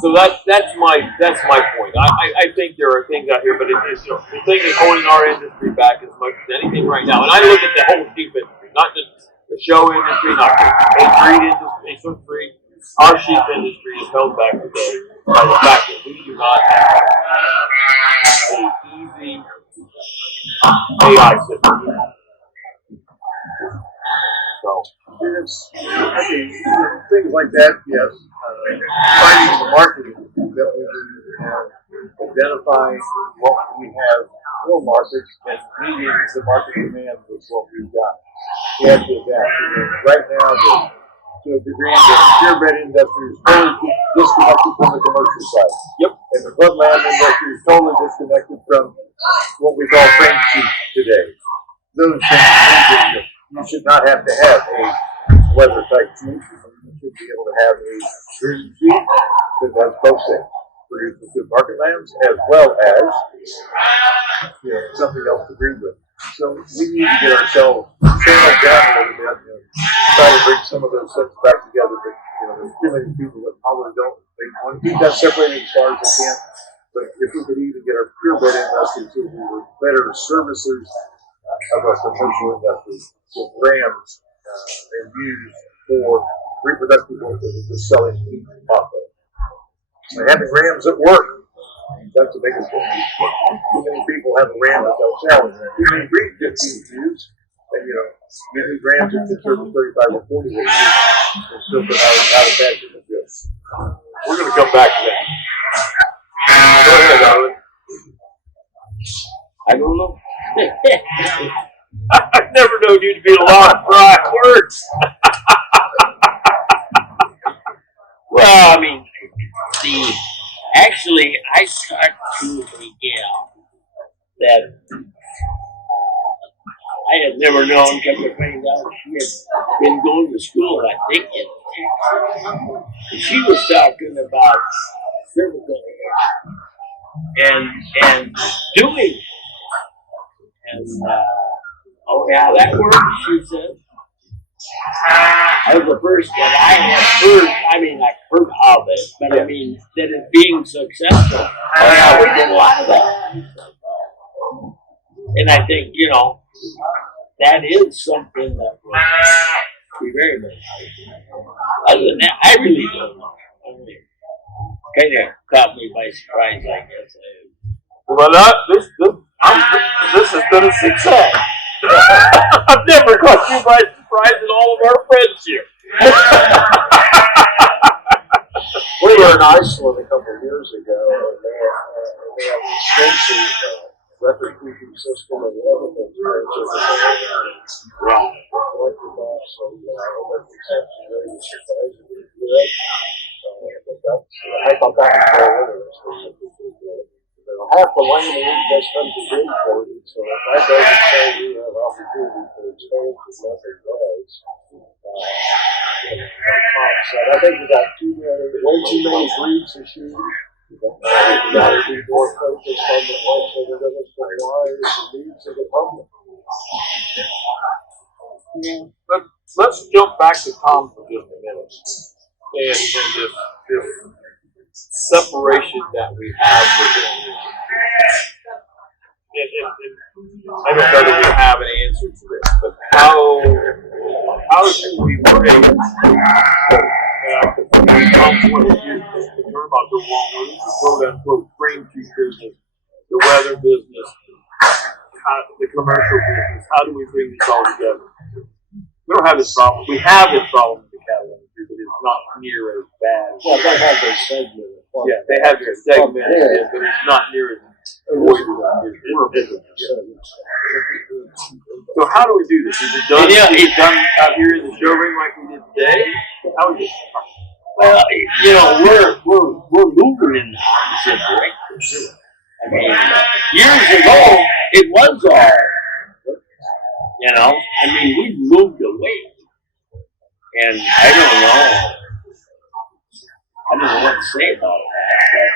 so that's my point. I think there are things out here, but it is, you know, the thing is holding our industry back as much as anything right now. And I look at the whole sheep industry, not just the show industry, not just the breed industry, so breed. Our sheep industry is held back today by the fact that we do not have an easy AI system. So things like that, yes. Finding the market that we do and identifying what we have real markets and meeting the market demand with what we've got. We have to adapt. Right now, to a degree, the purebred industry is totally disconnected from the commercial side. Yep. And the bloodland industry is totally disconnected from what we call frame sheep today. Those things, you should not have to have a weather type sheep. You should be able to have a green sheep that has both things. Produces good market lambs as well as, you know, something else to breed with. So we need to get ourselves channeled down a little bit and try to bring some of those things back together. But, you know, there's too many people that probably don't. They want to keep that separated as far as they can. But if we could even get our purebred industry to be better services of our commercial industry with rams and used for reproductive work and selling meat off of. And having rams at work, that's the biggest thing. Too many people have a ram that they'll sell. Too many breeds get used. And, you know, you need rams that can service 35 or 40 weeks and still put out of fashion with this. we're going to come back to that. Go ahead, Arlan. I don't know. I've never known you to be a lot of right words. Well, I mean, actually, I talked to a gal that I had never known, come to find out she had been going to school, I think, in Texas. And she was talking about cervical and doing it. And, oh yeah, that works, she said. That was the first that I had heard, I mean, I heard of it, but I mean, that it being successful. Oh yeah, we did a lot of that. And I think, you know, that is something that would be very much. Other than that, I really don't know. I mean, kind of caught me by surprise, I guess. Well, this has been a success. I've never caught you by surprise in all of our friendship. We were in Iceland a couple of years ago, and they have an extensive record keeping system and everything. Wow. Collected off, so that's very surprising. I thought that was very interesting. Half the land in this country is imported, so if that doesn't say we have opportunity for expansion, nothing does. I think we got way too many breeds to shoot. We got to be more focused on the ones that are going to supply the needs of the public. Let's jump back to Tom for just a minute, and this separation that we have within. And I don't know that we have an answer to this, but how should we bring Tom's point of view, the term about the quote unquote frame sheet business, the weather business, the commercial business? How do we bring this all together? We don't have this problem. We have this problem in the cattle industry, but it's not near as bad. Well, they have their segment. Yeah, they have their segment, but it's not near as poison. So how do we do this? Is it done? Is it done out here in the showroom like we did today? How is it? Well, we're moving in the opposite direction. I mean, years ago, it was all, I mean, we've moved away. And I don't know what to say about that.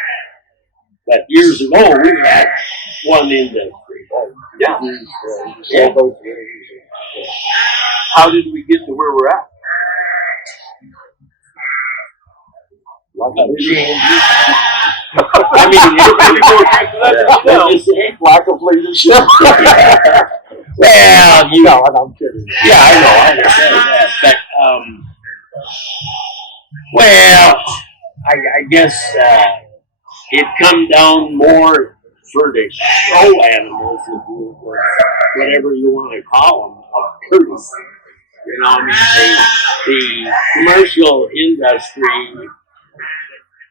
But years ago, we had one industry. Yeah. How did we get to where we're at? I mean, lack of leadership. Well, I'm kidding. Yeah, I understand that. But, well, I guess it come down more for the show animals, whatever you want to call them, of courtesy. I mean, the commercial industry,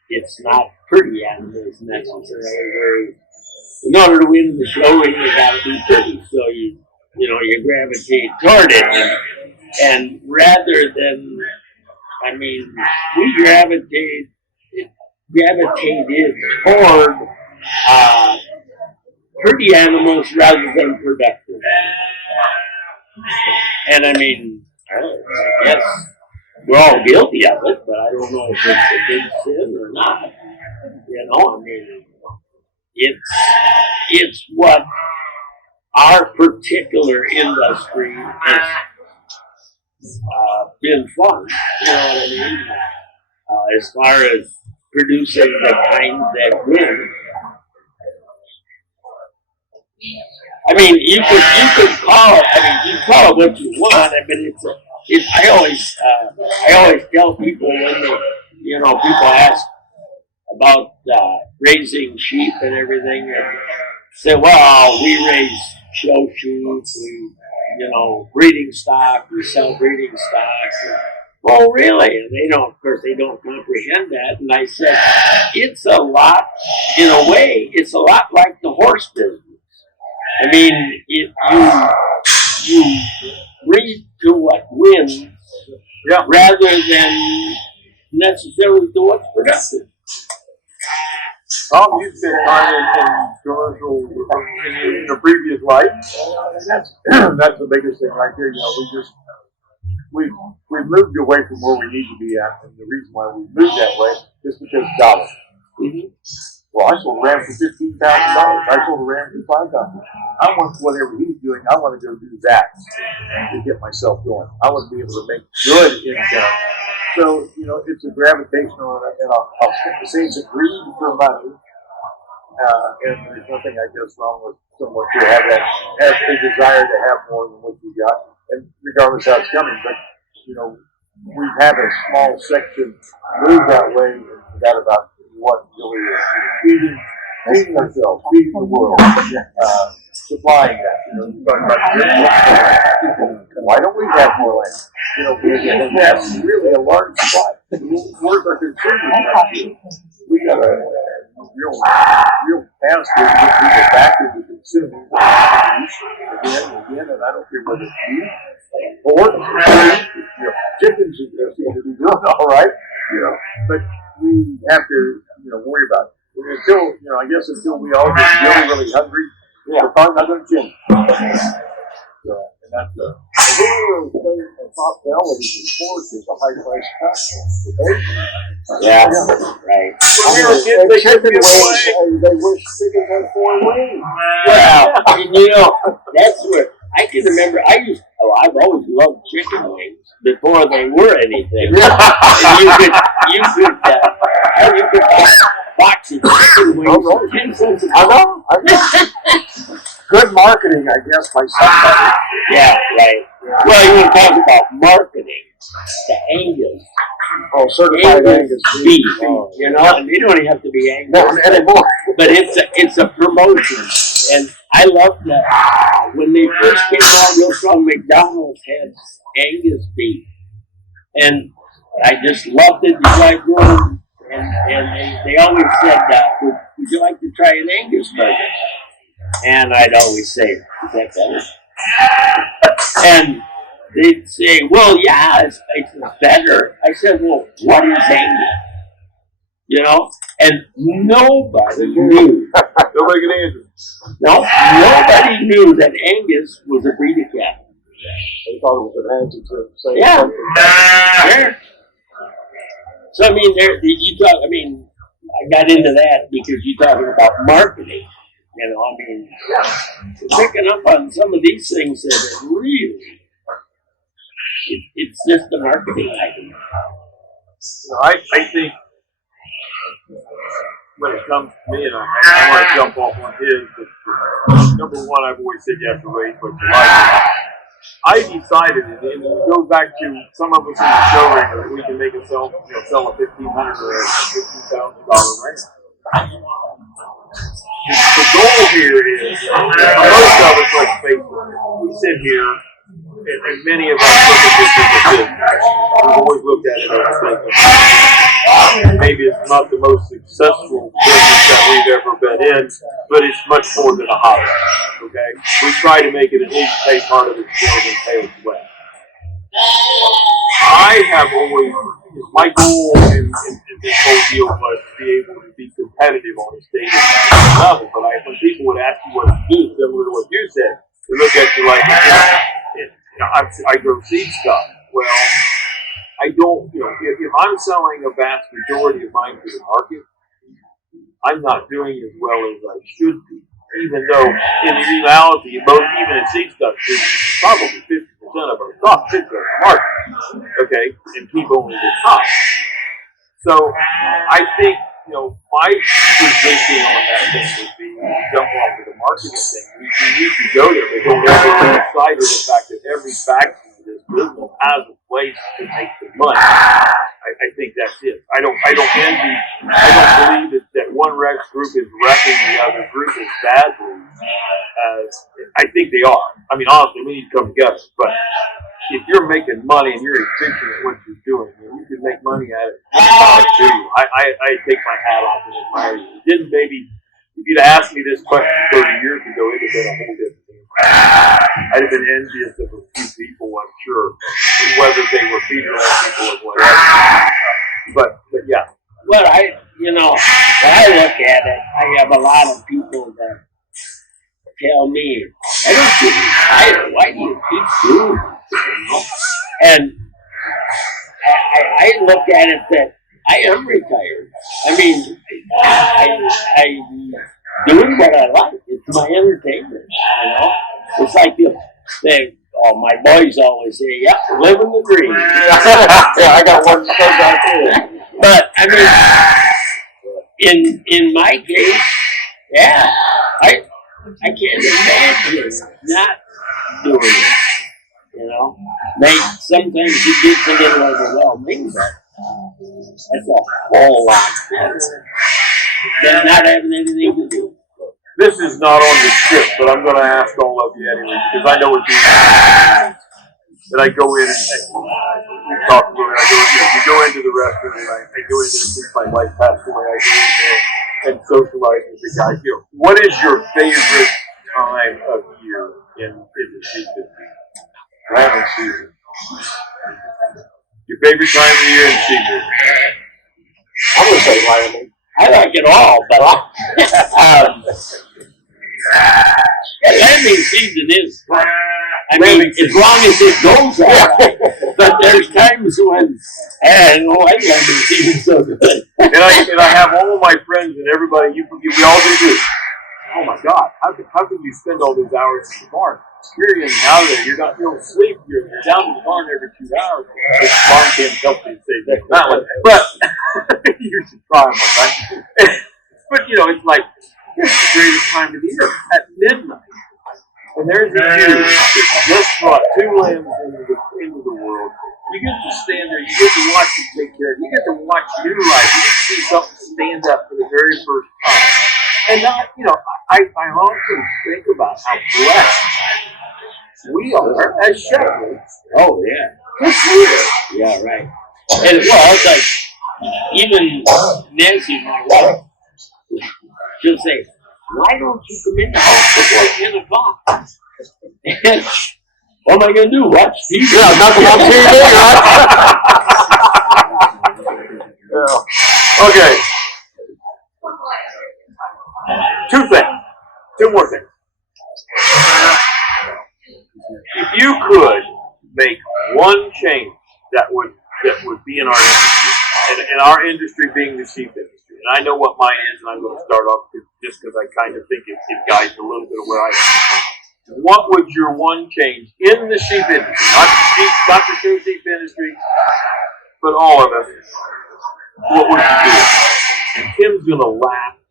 it's not pretty animals necessarily. In order to win the show, you got to be pretty. So you gravitate toward it, and rather than, I mean, we gravitated toward pretty animals rather than productive. And I mean, I guess we're all guilty of it, but I don't know if it's a big sin or not. I mean, it's what our particular industry has been fun. You know what I mean? As far as producing the kind that win. I mean, you could call it. I mean, you call it what you want. I mean, I always tell people when people ask about raising sheep and everything, and say, well, we raise show sheep, we, breeding stock, we sell breeding stock. Well, really? And they don't comprehend that. And I said, it's a lot, in a way, it's a lot like the horse business. I mean, you breed to what wins, rather than necessarily to what's productive. Tom, you spent time in commercial in a previous life. And that's the biggest thing right there. We've moved away from where we need to be at, and the reason why we moved that way is because of dollars. Mm-hmm. Well, I sold a ram for $15,000. I sold a ram for $5,000. I want whatever he's doing. I want to go do that to get myself going. I want to be able to make good income. So it's a gravitational, and I'll say it's a greed for money. And there's nothing, I guess, wrong with someone who have a desire to have more than what you got, and regardless how it's coming. But we have a small section move that way and forgot about what really is feeding ourselves, feeding the world, supplying that. Why don't we have more land? And that's really a large spot. Where's our consumers? We got a real task here to get people back into consuming again and again, and I don't care whether it's beef, pork, chickens seem to be doing all right, but we have to, worry about it. Until we all get really, really hungry, we're probably not going to change. And that's a top quality report is a high price customer. Yeah, right. When we were kids, they couldn't give away. They wish chickens had 4 wings. Well, that's where I can remember. I used oh, I've always loved chicken wings before they were anything. And you could buy a box of chicken wings for 10 cents a I know. Good marketing, I guess, by somebody. Yeah, right. Well, you want to talk about marketing. The Angus. Oh, certified Angus beef. You know, and you don't even have to be Angus. No, anymore. But it's a promotion. And I love that. When they first came out, you'll saw McDonald's had Angus beef. And I just loved it. You like going, and they always said, would you like to try an Angus burger? And I'd always say, is that better? And they'd say, well, yeah, it's better. I said, well, what is Angus? You know? And nobody knew. Nobody can answer. No, nobody knew that Angus was a breed of cattle. They thought it was an adjective. Saying Yeah. something. Sure. So, I mean, I got into that because you're talking about marketing. You know, I mean, picking up on some of these things that are really, it's just a marketing item. I think when it comes to me, and I want to jump off on his, but number one, I've always said you have to raise what you like. I decided, and it goes back to some of us in the showroom, that we can make a sell a $1,500 or a $15,000 range. The goal here is, most of us, let's face it, we sit here, and many of us look at this as a business. We've always looked at it as a business. Maybe it's not the most successful business that we've ever been in, but it's much more than a hobby. Okay? We try to make it at least pay part of its bills and pay its way. I have always, my goal in this whole deal was to be able to be competitive on a state level. But when people would ask you what to do, similar to what you said, they look at you like, I grow seed stuff. Well, I don't, if I'm selling a vast majority of mine to the market, I'm not doing as well as I should be. Even though, in reality, even in seed stuff, probably 50% of our stock sits in the market, okay, and keep only the top. So, I think, my position on that thing would be to jump off of the marketing thing. We need to go there, but don't ever lose sight of the fact that every faction of this business has a place to make the money. I think that's it. I don't believe that one Rex group is wrecking the other group as badly as I think they are. I mean, honestly, we need to come together. But if you're making money and you're efficient at what you're doing, you can make money at it. I take my hat off and admire you. It didn't, baby. If you'd asked me this question 30 years ago, it would have been a whole different thing. I'd have been envious of a few people, I'm sure, whether they were female people or whatever. But yeah. Well, when I look at it, I have a lot of people that tell me, I don't get tired. Why do you keep doing this? And I look at it that I am retired. I mean, I'm doing what I like. It's my entertainment, It's like my boys always say, "Yep, living the dream." Yeah, I got one that says that too. But I mean, in my case, yeah, I can't imagine not doing it. Sometimes it gets a little overwhelming, but that's a whole lot better than not having anything to do. This is not on the script, but I'm going to ask all of you anyway, because I know what you mean. That I go in and we talk about it. You go into the restaurant, and I go in there since my wife passed away. I go in there and socialize with the guys here. What is your favorite time of year in the season? Rabbit season. Your favorite time of the year in season? I'm going to say Wyoming. I like it all, but lambing season is, as long as it goes on. But there's times when, lambing season's so good. And I have all of my friends and everybody, we all do this. Oh my God, how could you spend all those hours in the barn? You're in and out of there. You don't sleep. You're down to the barn every 2 hours. The barn can't help you save that one. But you should try them one time. But you know, it's like it's the greatest time of the year at midnight. And there's a ewe that just brought 2 lambs into the world. You get to stand there, you get to watch it take care of it, you get to watch new life, you get to see something stand up for the very first time. And not, you know, I often think about how blessed we are as shepherds. Oh, yeah. This year. Yeah, right. And well, it's like, even Nancy, my wife, she'll say, why don't you come in the house before 10 o'clock? What am I going to do? Watch TV? Yeah, nothing on TV, right? Yeah. Okay. 2 things. 2 more things. If you could make one change that would be in our industry, and our industry being the sheep industry, and I know what mine is, and I'm going to start off just because I kind of think it guides a little bit of where I am. What would your one change in the sheep industry, not the show sheep industry, but all of us, what would you do? And Tim's going to laugh.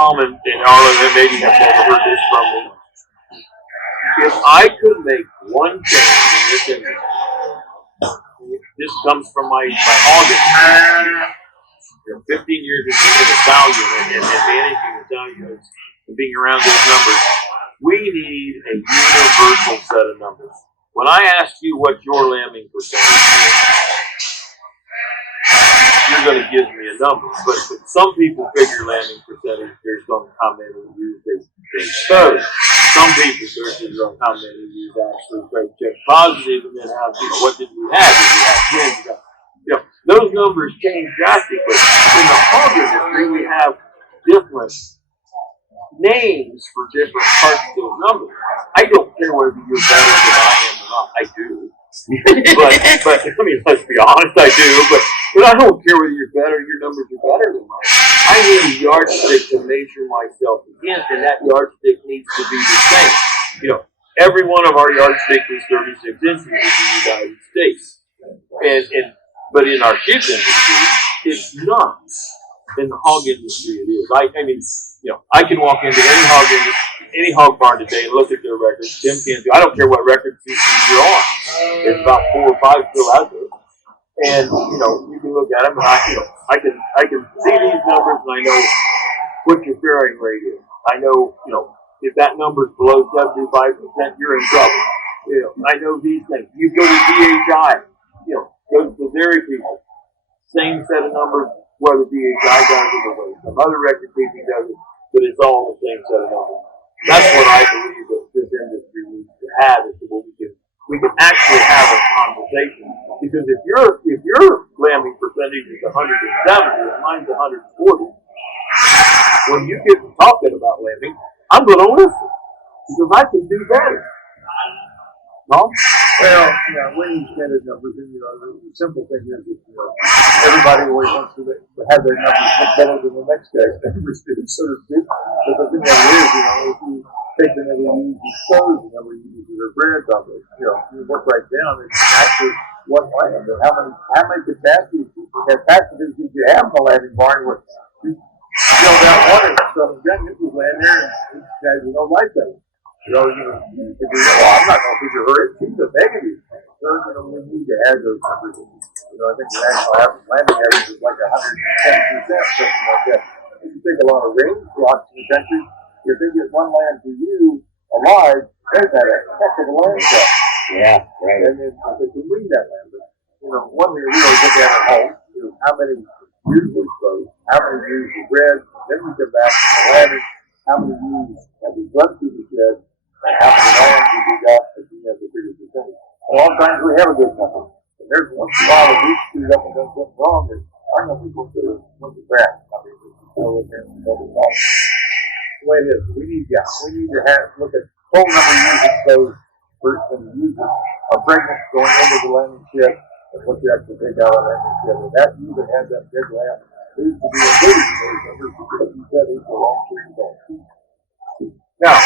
Tom and Arlan maybe have never heard this from me. If I could make one change in this industry, this comes from my August. 15 years in the stallion and managing the stallions and being around those numbers. We need a universal set of numbers. When I ask you what your lambing percentage is, you're going to give me a number. But some people figure lambing percentage based on how many ewes they expose. Some people figure on how many ewes actually break check positive, and then how, what did we have? Did we have 10? Those numbers change drastically. In the hog industry, we have different names for different parts of those numbers. I don't care whether you're better than I am or not. I do. but I mean, let's be honest, I do. But I don't care whether you're better. Your numbers are better than mine. I need a yardstick to measure myself against, and that yardstick needs to be the same. Every one of our yardsticks is 36 inches in the United States, but in our sheep industry, it's not. In the hog industry, it is. I mean, I can walk into any hog barn today and look at their records. Tim can do. I don't care what record system you're on. There's about 4 or 5 still out there, and you can look at them, and I can see these numbers, and I know what your fairing rate is. I know, if that number's below 75%, you're in trouble. I know these things. You go to DHI, go to the dairy people, same set of numbers, whether DHI does it or whether some other record keeping does it, but it's all the same set of numbers. That's what I believe that this industry needs to have, is that we can actually have a conversation. Because if your lambing percentage is 170 and mine's 140, when you get to talking about lambing, I'm going to listen because I can do better. No? Well, when you standard numbers, and the simple thing is that everybody always wants to have their numbers look better than the next guy's numbers do, so to speak. But the thing that is, if you take the number you use exposed, the number you use your bread numbers, you work right down, it's actually one land. And how many capacities did you have in the landing barn where you filled out one and some then it was land there and these guys don't like that. You could do, I'm not going to figure her in. She's a negative. So, we need to add those numbers. I think the national average landing average is like 110%, something like that. If you take a lot of range flocks in the country, if they get one land for you alive, there's that heck of a land shot. Yeah, right. And then they can win that land. But, one thing we always look at home is how many ewes we exposed, how many ewes we bred, then we come back to the landing, how many ewes have we run through the shed, and how many lambs have we got as we have the biggest percentage. A lot of times we have a good number. And there's once in a while that we screwed up and done something wrong, and I know people do it when the grass. I mean, we can go in there and go with that. The way it is, we need to look at total number of ewes exposed first and the ewes are pregnant going into the landing shed, and what you actually take out of the landing shed. And that ewe that has that big lamb needs to be included in those numbers because you said it's a long period of time. Now,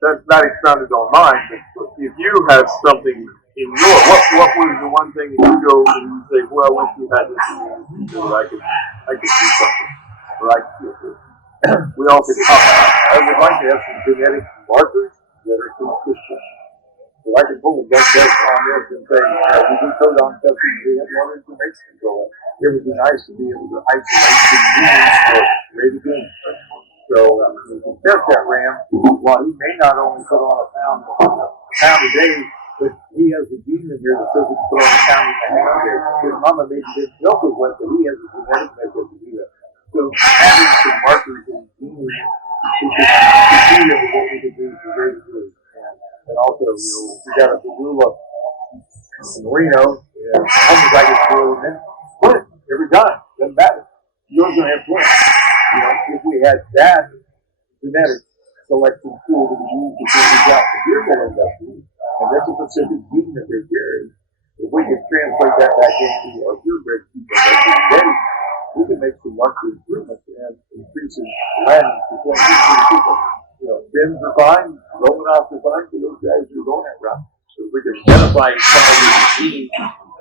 that's not expounded on mine, but if you had something in your, what was the one thing that you go and you say, well, I wish we had this so that I could do something, or we all could talk about. I would like to have some genetic markers that are consistent. So I could pull a gun test on this and say, we do codon testing, we have more information to go in. It would be nice to be able to isolate the genes for maybe gain. So we can test that ram, while he may not only put on a pound a day, but he has a gene in here that says he can put on a pound and a half a day. His mama maybe didn't milk as well, but he has a genetic makeup to do that. So having some markers and genes to see what we can do is very good. And also, we got a Bagula in Reno, and homozygous girl, and then twins every time. Doesn't matter. You're going to have twins. If we had that genetic selection tool that we use to figure out the vehicle industry, and that's a specific gene that they carry, if we can translate that back into our purebred people ready, we can make some marked improvements and increasing land people. Bins are fine, rolling off are fine, so those guys are going that route. So if we can identify some of these genes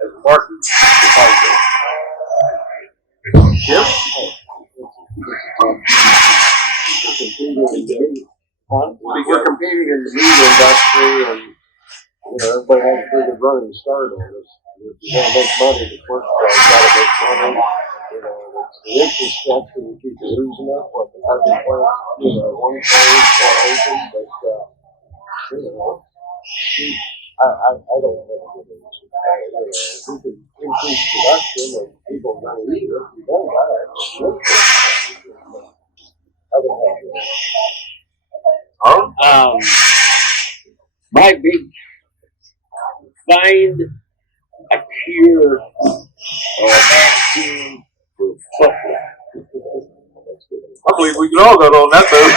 as markers, Yep. We're competing in the meat industry, and everybody has a pretty good running start on this. If you want to make money, the first guy's got to make money. It's the infrastructure to keep losing it. What the other plants, one place, one open, but I don't know. If we can increase production and people are going to eat it, we don't buy it. My big find a cure or a vaccine for foot rot. I believe we can all go on that though.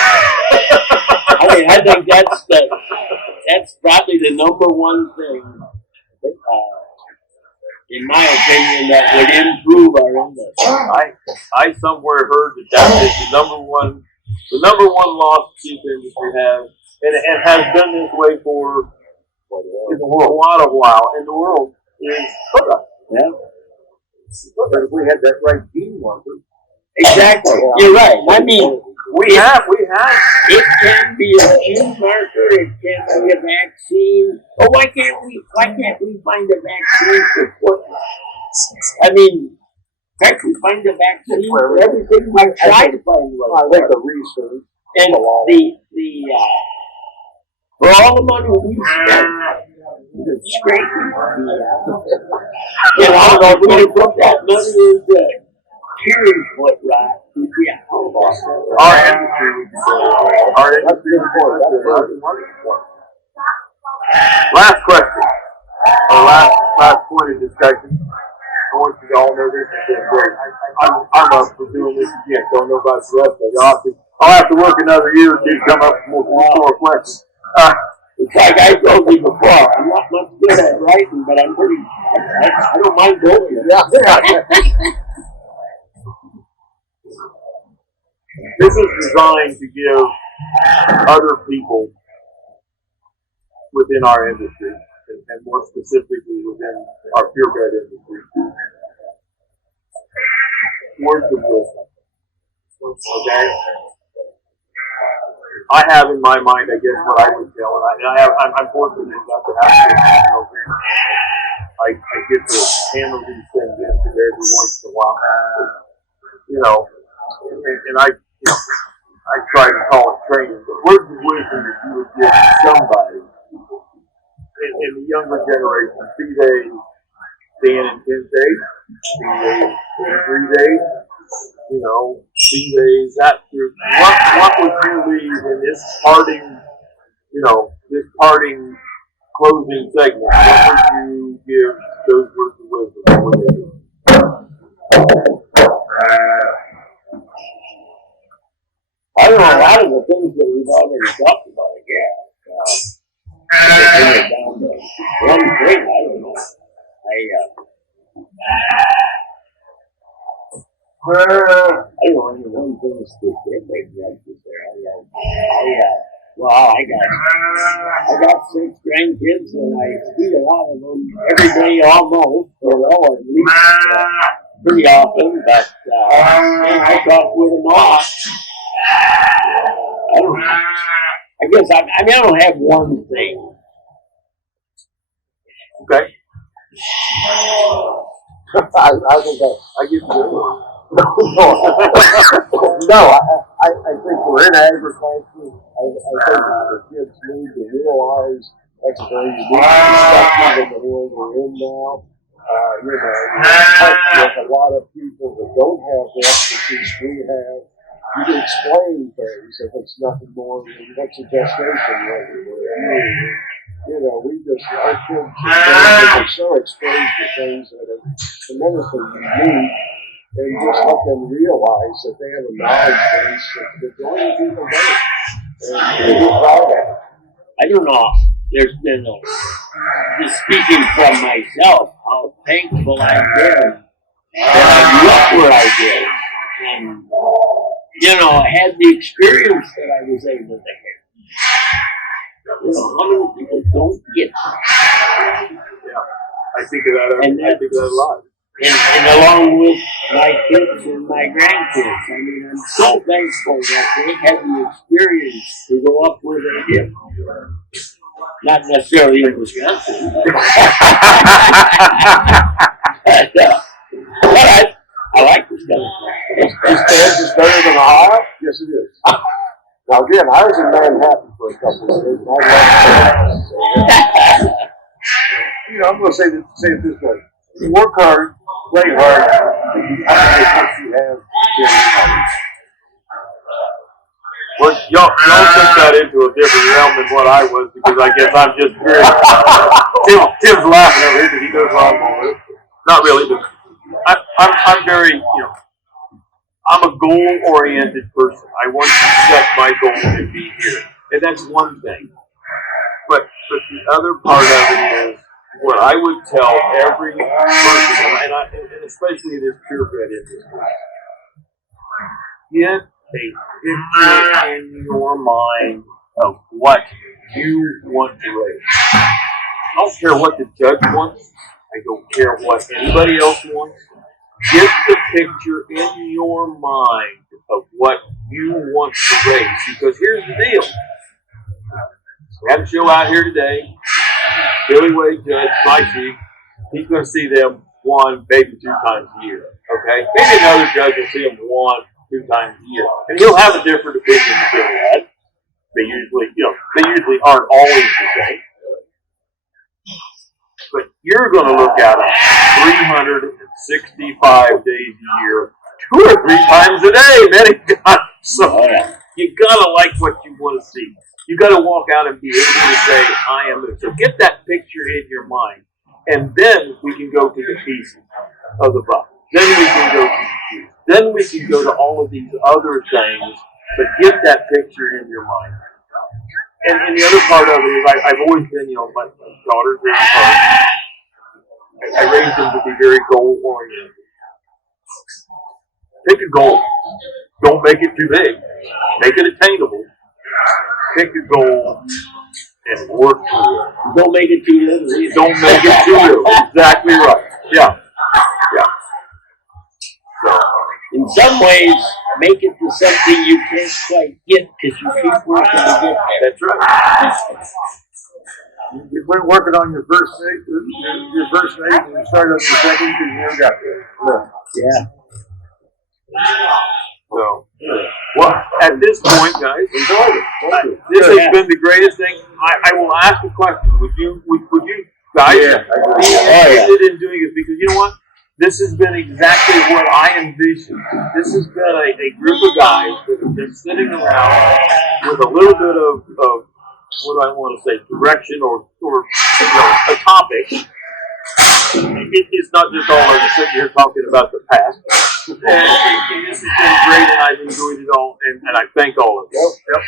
I think that's probably the number one thing, in my opinion, that would improve our industry. I somewhere heard that is the number one loss sheep industry has, and has been this way for quite a while in the world, is foot rot. Yeah. But if we had that right gene marker. Exactly. You're right. I mean, we have. It can be a gene marker. It can be a vaccine. But why can't we find a vaccine for foot rot? I mean, can't we find a vaccine for everything? We try to find one. I think the research. And for all the money we spend, scraping we're going to put that money into curing foot rot. Our industry is important. Last question, or last point of discussion. I want you to all know this has been great. I'm up for doing this again. Don't know about the rest of you. I'll have to work another year to come up with more questions. It's like I told you before, I'm not much good at writing, but I don't mind going. This is designed to give other people within our industry, and more specifically within our purebred industry, words of wisdom. Okay? I have in my mind, I guess, what I would tell, and I'm fortunate enough to have I get to handle these things every once in a while. And I try to call it training, but words of wisdom that you would give somebody in the younger generation, be they staying in 10 days, be they in 3 days, be they that group. What would you leave in this parting closing segment? What would you give those words of wisdom? What would they do? I don't know a lot of the things that we've already talked about again. Down to one thing, I don't know. I don't know, one thing specific that is there. Well, I got 6 grandkids, and I see a lot of them every day almost, at least pretty often, but I talk with them all. I don't know. I guess, I don't have one thing. Okay. I think I get the good one. No, I think we're in agriculture. I think the kids need to realize that's a very unique perspective in the world we're in now. You're touch with a lot of people that don't have the expertise we have. You can explain things if it's nothing more than what's a gestation ready. We just, our kids are so exposed to things that are tremendously unique, and just let them realize that they have a knowledge base that the majority of people don't. And be proud of it. I don't know. There's been just speaking from myself, how thankful I've been that I grew up where I did. And, I had the experience that I was able to have. How many people don't get that? Yeah, I think of that. I think of that a lot. And along with my kids and my grandkids, I'm so thankful that they had the experience to grow up where they did. Not necessarily in Wisconsin, but I like Wisconsin. Is Kansas better than Ohio? Yes, it is. Now, again, I was in Manhattan for a couple of years, and I loved it. I'm going to say it this way. You work hard, play hard, I think what you have here. Well, y'all took that into a different realm than what I was, because I guess I'm just very. Tim's laughing over here because he knows what I'm going with. Not really, but I'm very, I'm a goal-oriented person. I want to set my goal and be here, and that's one thing. But the other part of it is what I would tell every person, and especially in this purebred industry. Get a picture in your mind of what you want to raise. I don't care what the judge wants. I don't care what anybody else wants. Get the picture in your mind of what you want to raise. Because here's the deal. We had a show out here today. Billy Wade Judge, my chief, he's going to see them 1, maybe 2 times a year. Okay? Maybe another judge will see them 1, 2 times a year. And he'll have a different opinion than Billy had. They usually aren't always the same. But you're going to look at them 365 days a year, 2 or 3 times a day, many times. So you got to like what you want to see. You got to walk out and be able to say, I am this. So get that picture in your mind. And then we can go to the pieces of the buck. Then we can go to the shoes. Then we can go to all of these other things. But get that picture in your mind. And the other part of it is I've always been, my daughters are hard. I raised them to be very goal-oriented. Pick a goal. Don't make it too big. Make it attainable. Pick a goal and work toward it. Don't make it too little. Don't make it too little. Exactly right. Yeah. So, in some ways, make it to something you can't quite get because you keep working to get there. That's right. You quit working on your first stage, and you start on your second, and you never got there. Yeah. So, well, at this point, guys, this has been the greatest thing. I will ask a question. Would you guys be interested in doing it? Because you know what? This has been exactly what I envisioned. This has been a group of guys that have been sitting around with a little bit of what do I want to say, direction or a topic. It's not just all of us sitting here talking about the past. And this has been great, and I've enjoyed it all, and I thank all of you. Yep.